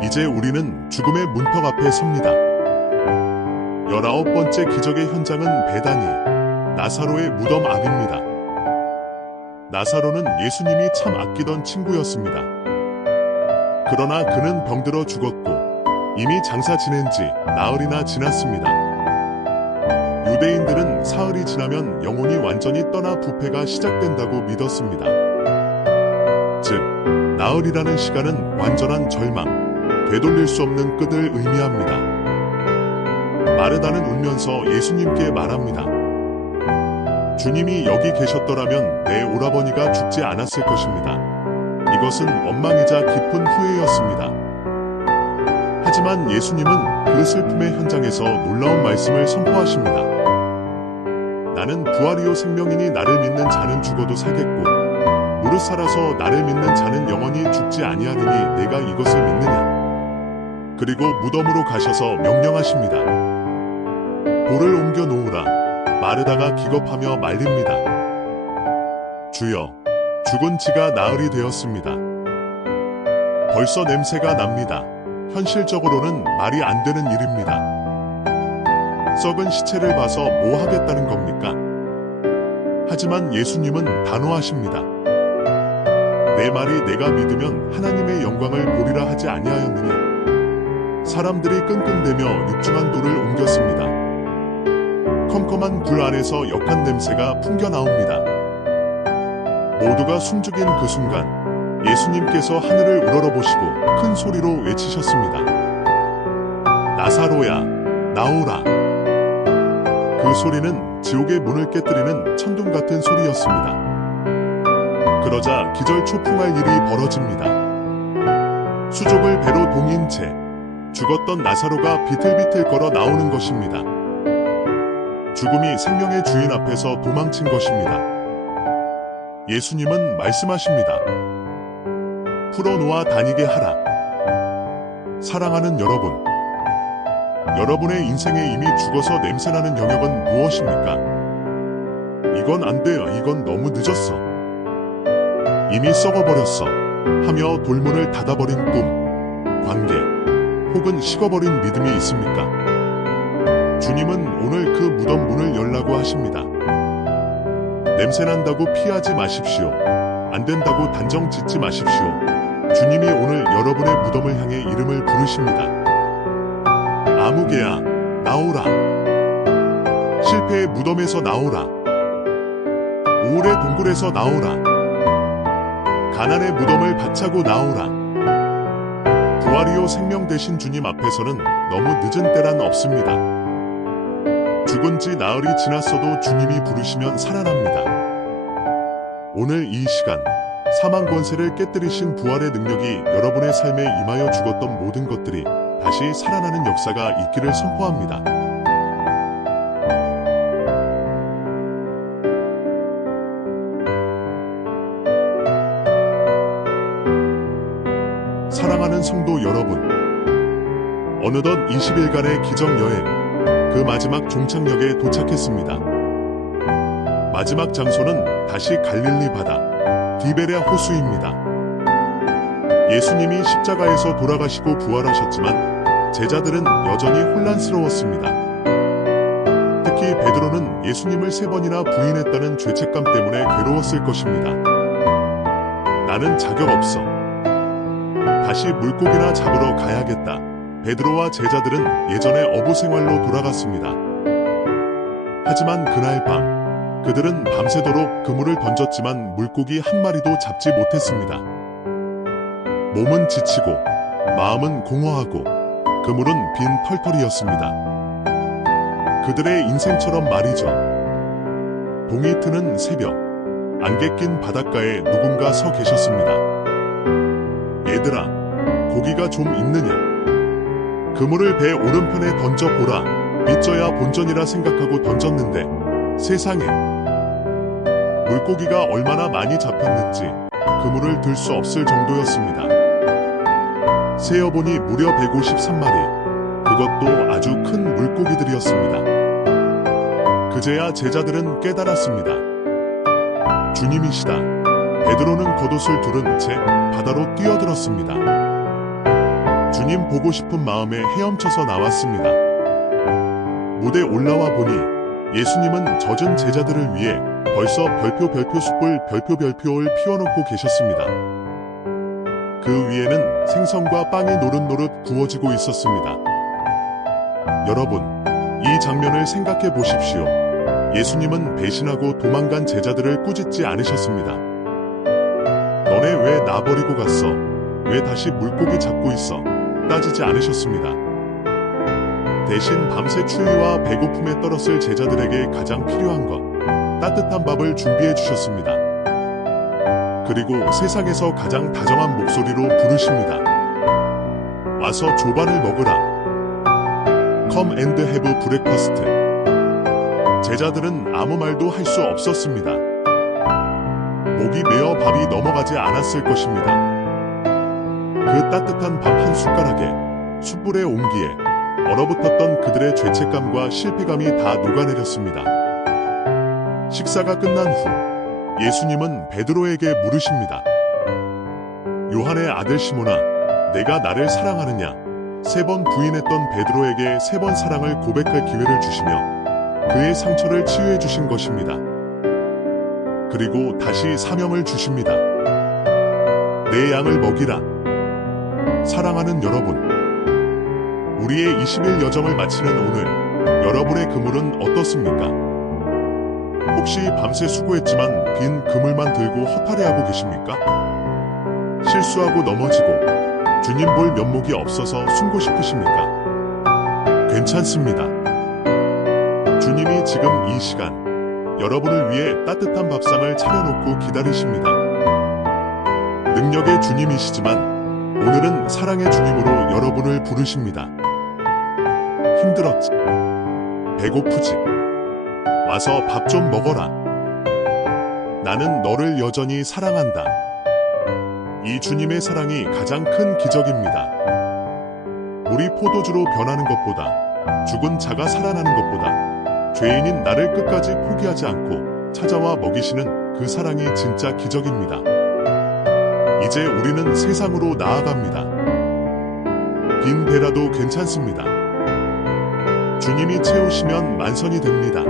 이제 우리는 죽음의 문턱 앞에 섭니다. 19번째 기적의 현장은 베다니, 나사로의 무덤 앞입니다. 나사로는 예수님이 참 아끼던 친구였습니다. 그러나 그는 병들어 죽었고 이미 장사 지낸 지 나흘이나 지났습니다. 유대인들은 사흘이 지나면 영혼이 완전히 떠나 부패가 시작된다고 믿었습니다. 즉, 나흘이라는 시간은 완전한 절망, 되돌릴 수 없는 끝을 의미합니다. 마르다는 울면서 예수님께 말합니다. 주님이 여기 계셨더라면 내 오라버니가 죽지 않았을 것입니다. 이것은 원망이자 깊은 후회였습니다. 하지만 예수님은 그 슬픔의 현장에서 놀라운 말씀을 선포하십니다. 나는 부활이요 생명이니 나를 믿는 자는 죽어도 살겠고 무릇 살아서 나를 믿는 자는 영원히 죽지 아니하리니 내가 이것을 믿느냐. 그리고 무덤으로 가셔서 명령하십니다. 돌을 옮겨 놓으라. 마르다가 기겁하며 말립니다. 주여, 죽은 지가 나흘이 되었습니다. 벌써 냄새가 납니다. 현실적으로는 말이 안 되는 일입니다. 썩은 시체를 봐서 뭐 하겠다는 겁니까? 하지만 예수님은 단호하십니다. 내 말이 내가 믿으면 하나님의 영광을 보리라 하지 아니하였느냐. 사람들이 끙끙대며 육중한 돌을 옮겼습니다. 컴컴한 불 안에서 역한 냄새가 풍겨나옵니다. 모두가 숨죽인 그 순간 예수님께서 하늘을 우러러보시고 큰 소리로 외치셨습니다. 나사로야, 나오라. 그 소리는 지옥의 문을 깨뜨리는 천둥 같은 소리였습니다. 그러자 기절초풍할 일이 벌어집니다. 수족을 배로 동인 채 죽었던 나사로가 비틀비틀 걸어 나오는 것입니다. 죽음이 생명의 주인 앞에서 도망친 것입니다. 예수님은 말씀하십니다. 풀어놓아 다니게 하라. 사랑하는 여러분, 여러분의 인생에 이미 죽어서 냄새나는 영역은 무엇입니까? 이건 안 돼요. 이건 너무 늦었어. 이미 썩어버렸어. 하며 돌문을 닫아버린 꿈, 관계, 혹은 식어버린 믿음이 있습니까? 주님은 오늘 그 무덤 문을 열라고 하십니다. 냄새난다고 피하지 마십시오. 안 된다고 단정 짓지 마십시오. 주님이 오늘 여러분의 무덤을 향해 이름을 부르십니다. 아무개야, 나오라. 실패의 무덤에서 나오라. 우울의 동굴에서 나오라. 가난의 무덤을 박차고 나오라. 부활이요 생명 되신 주님 앞에서는 너무 늦은 때란 없습니다. 죽은 지 나흘이 지났어도 주님이 부르시면 살아납니다. 오늘 이 시간, 사망 권세를 깨뜨리신 부활의 능력이 여러분의 삶에 임하여 죽었던 모든 것들이 다시 살아나는 역사가 있기를 선포합니다. 사랑하는 성도 여러분, 어느덧 20일간의 기적여행, 그 마지막 종착역에 도착했습니다. 마지막 장소는 다시 갈릴리 바다, 디베랴 호수입니다. 예수님이 십자가에서 돌아가시고 부활하셨지만 제자들은 여전히 혼란스러웠습니다. 특히 베드로는 예수님을 3번이나 부인했다는 죄책감 때문에 괴로웠을 것입니다. 나는 자격 없어. 다시 물고기나 잡으러 가야겠다. 베드로와 제자들은 예전의 어부 생활로 돌아갔습니다. 하지만 그날 밤, 그들은 밤새도록 그물을 던졌지만 물고기 한 마리도 잡지 못했습니다. 몸은 지치고 마음은 공허하고 그물은 빈 털털이었습니다. 그들의 인생처럼 말이죠. 동이 트는 새벽, 안개 낀 바닷가에 누군가 서 계셨습니다. 얘들아, 고기가 좀 있느냐? 그물을 배 오른편에 던져보라. 믿져야 본전이라 생각하고 던졌는데 세상에, 물고기가 얼마나 많이 잡혔는지 그물을 들 수 없을 정도였습니다. 세어보니 무려 153마리, 그것도 아주 큰 물고기들이었습니다. 그제야 제자들은 깨달았습니다. 주님이시다. 베드로는 겉옷을 두른 채 바다로 뛰어들었습니다. 주님 보고 싶은 마음에 헤엄쳐서 나왔습니다. 무대에 올라와 보니 예수님은 젖은 제자들을 위해 벌써 별표 숯불 별표를 피워놓고 계셨습니다. 그 위에는 생선과 빵이 노릇노릇 구워지고 있었습니다. 여러분, 이 장면을 생각해 보십시오. 예수님은 배신하고 도망간 제자들을 꾸짖지 않으셨습니다. 너네 왜 나 버리고 갔어? 왜 다시 물고기 잡고 있어? 따지지 않으셨습니다. 대신 밤새 추위와 배고픔에 떨었을 제자들에게 가장 필요한 것, 따뜻한 밥을 준비해 주셨습니다. 그리고 세상에서 가장 다정한 목소리로 부르십니다. 와서 조반을 먹으라. Come and have breakfast. 제자들은 아무 말도 할 수 없었습니다. 목이 메어 밥이 넘어가지 않았을 것입니다. 그 따뜻한 밥 한 숟가락에 숯불의 온기에 얼어붙었던 그들의 죄책감과 실패감이 다 녹아내렸습니다. 식사가 끝난 후 예수님은 베드로에게 물으십니다. 요한의 아들 시몬아, 내가 나를 사랑하느냐? 3번 부인했던 베드로에게 3번 사랑을 고백할 기회를 주시며 그의 상처를 치유해 주신 것입니다. 그리고 다시 사명을 주십니다. 내 양을 먹이라. 사랑하는 여러분, 우리의 20일 여정을 마치는 오늘, 여러분의 그물은 어떻습니까? 혹시 밤새 수고했지만 빈 그물만 들고 허탈해하고 계십니까? 실수하고 넘어지고 주님 볼 면목이 없어서 숨고 싶으십니까? 괜찮습니다. 주님이 지금 이 시간 여러분을 위해 따뜻한 밥상을 차려놓고 기다리십니다. 능력의 주님이시지만 오늘은 사랑의 주님으로 여러분을 부르십니다. 힘들었지? 배고프지? 와서 밥 좀 먹어라. 나는 너를 여전히 사랑한다. 이 주님의 사랑이 가장 큰 기적입니다. 물이 포도주로 변하는 것보다, 죽은 자가 살아나는 것보다 죄인인 나를 끝까지 포기하지 않고 찾아와 먹이시는 그 사랑이 진짜 기적입니다. 이제 우리는 세상으로 나아갑니다. 빈 배라도 괜찮습니다. 주님이 채우시면 만선이 됩니다.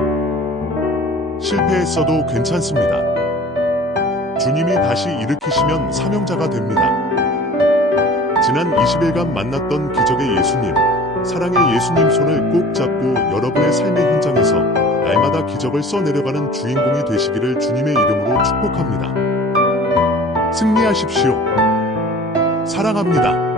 실패했어도 괜찮습니다. 주님이 다시 일으키시면 사명자가 됩니다. 지난 20일간 만났던 기적의 예수님, 사랑의 예수님 손을 꼭 잡고 여러분의 삶의 현장에서 날마다 기적을 써내려가는 주인공이 되시기를 주님의 이름으로 축복합니다. 승리하십시오. 사랑합니다.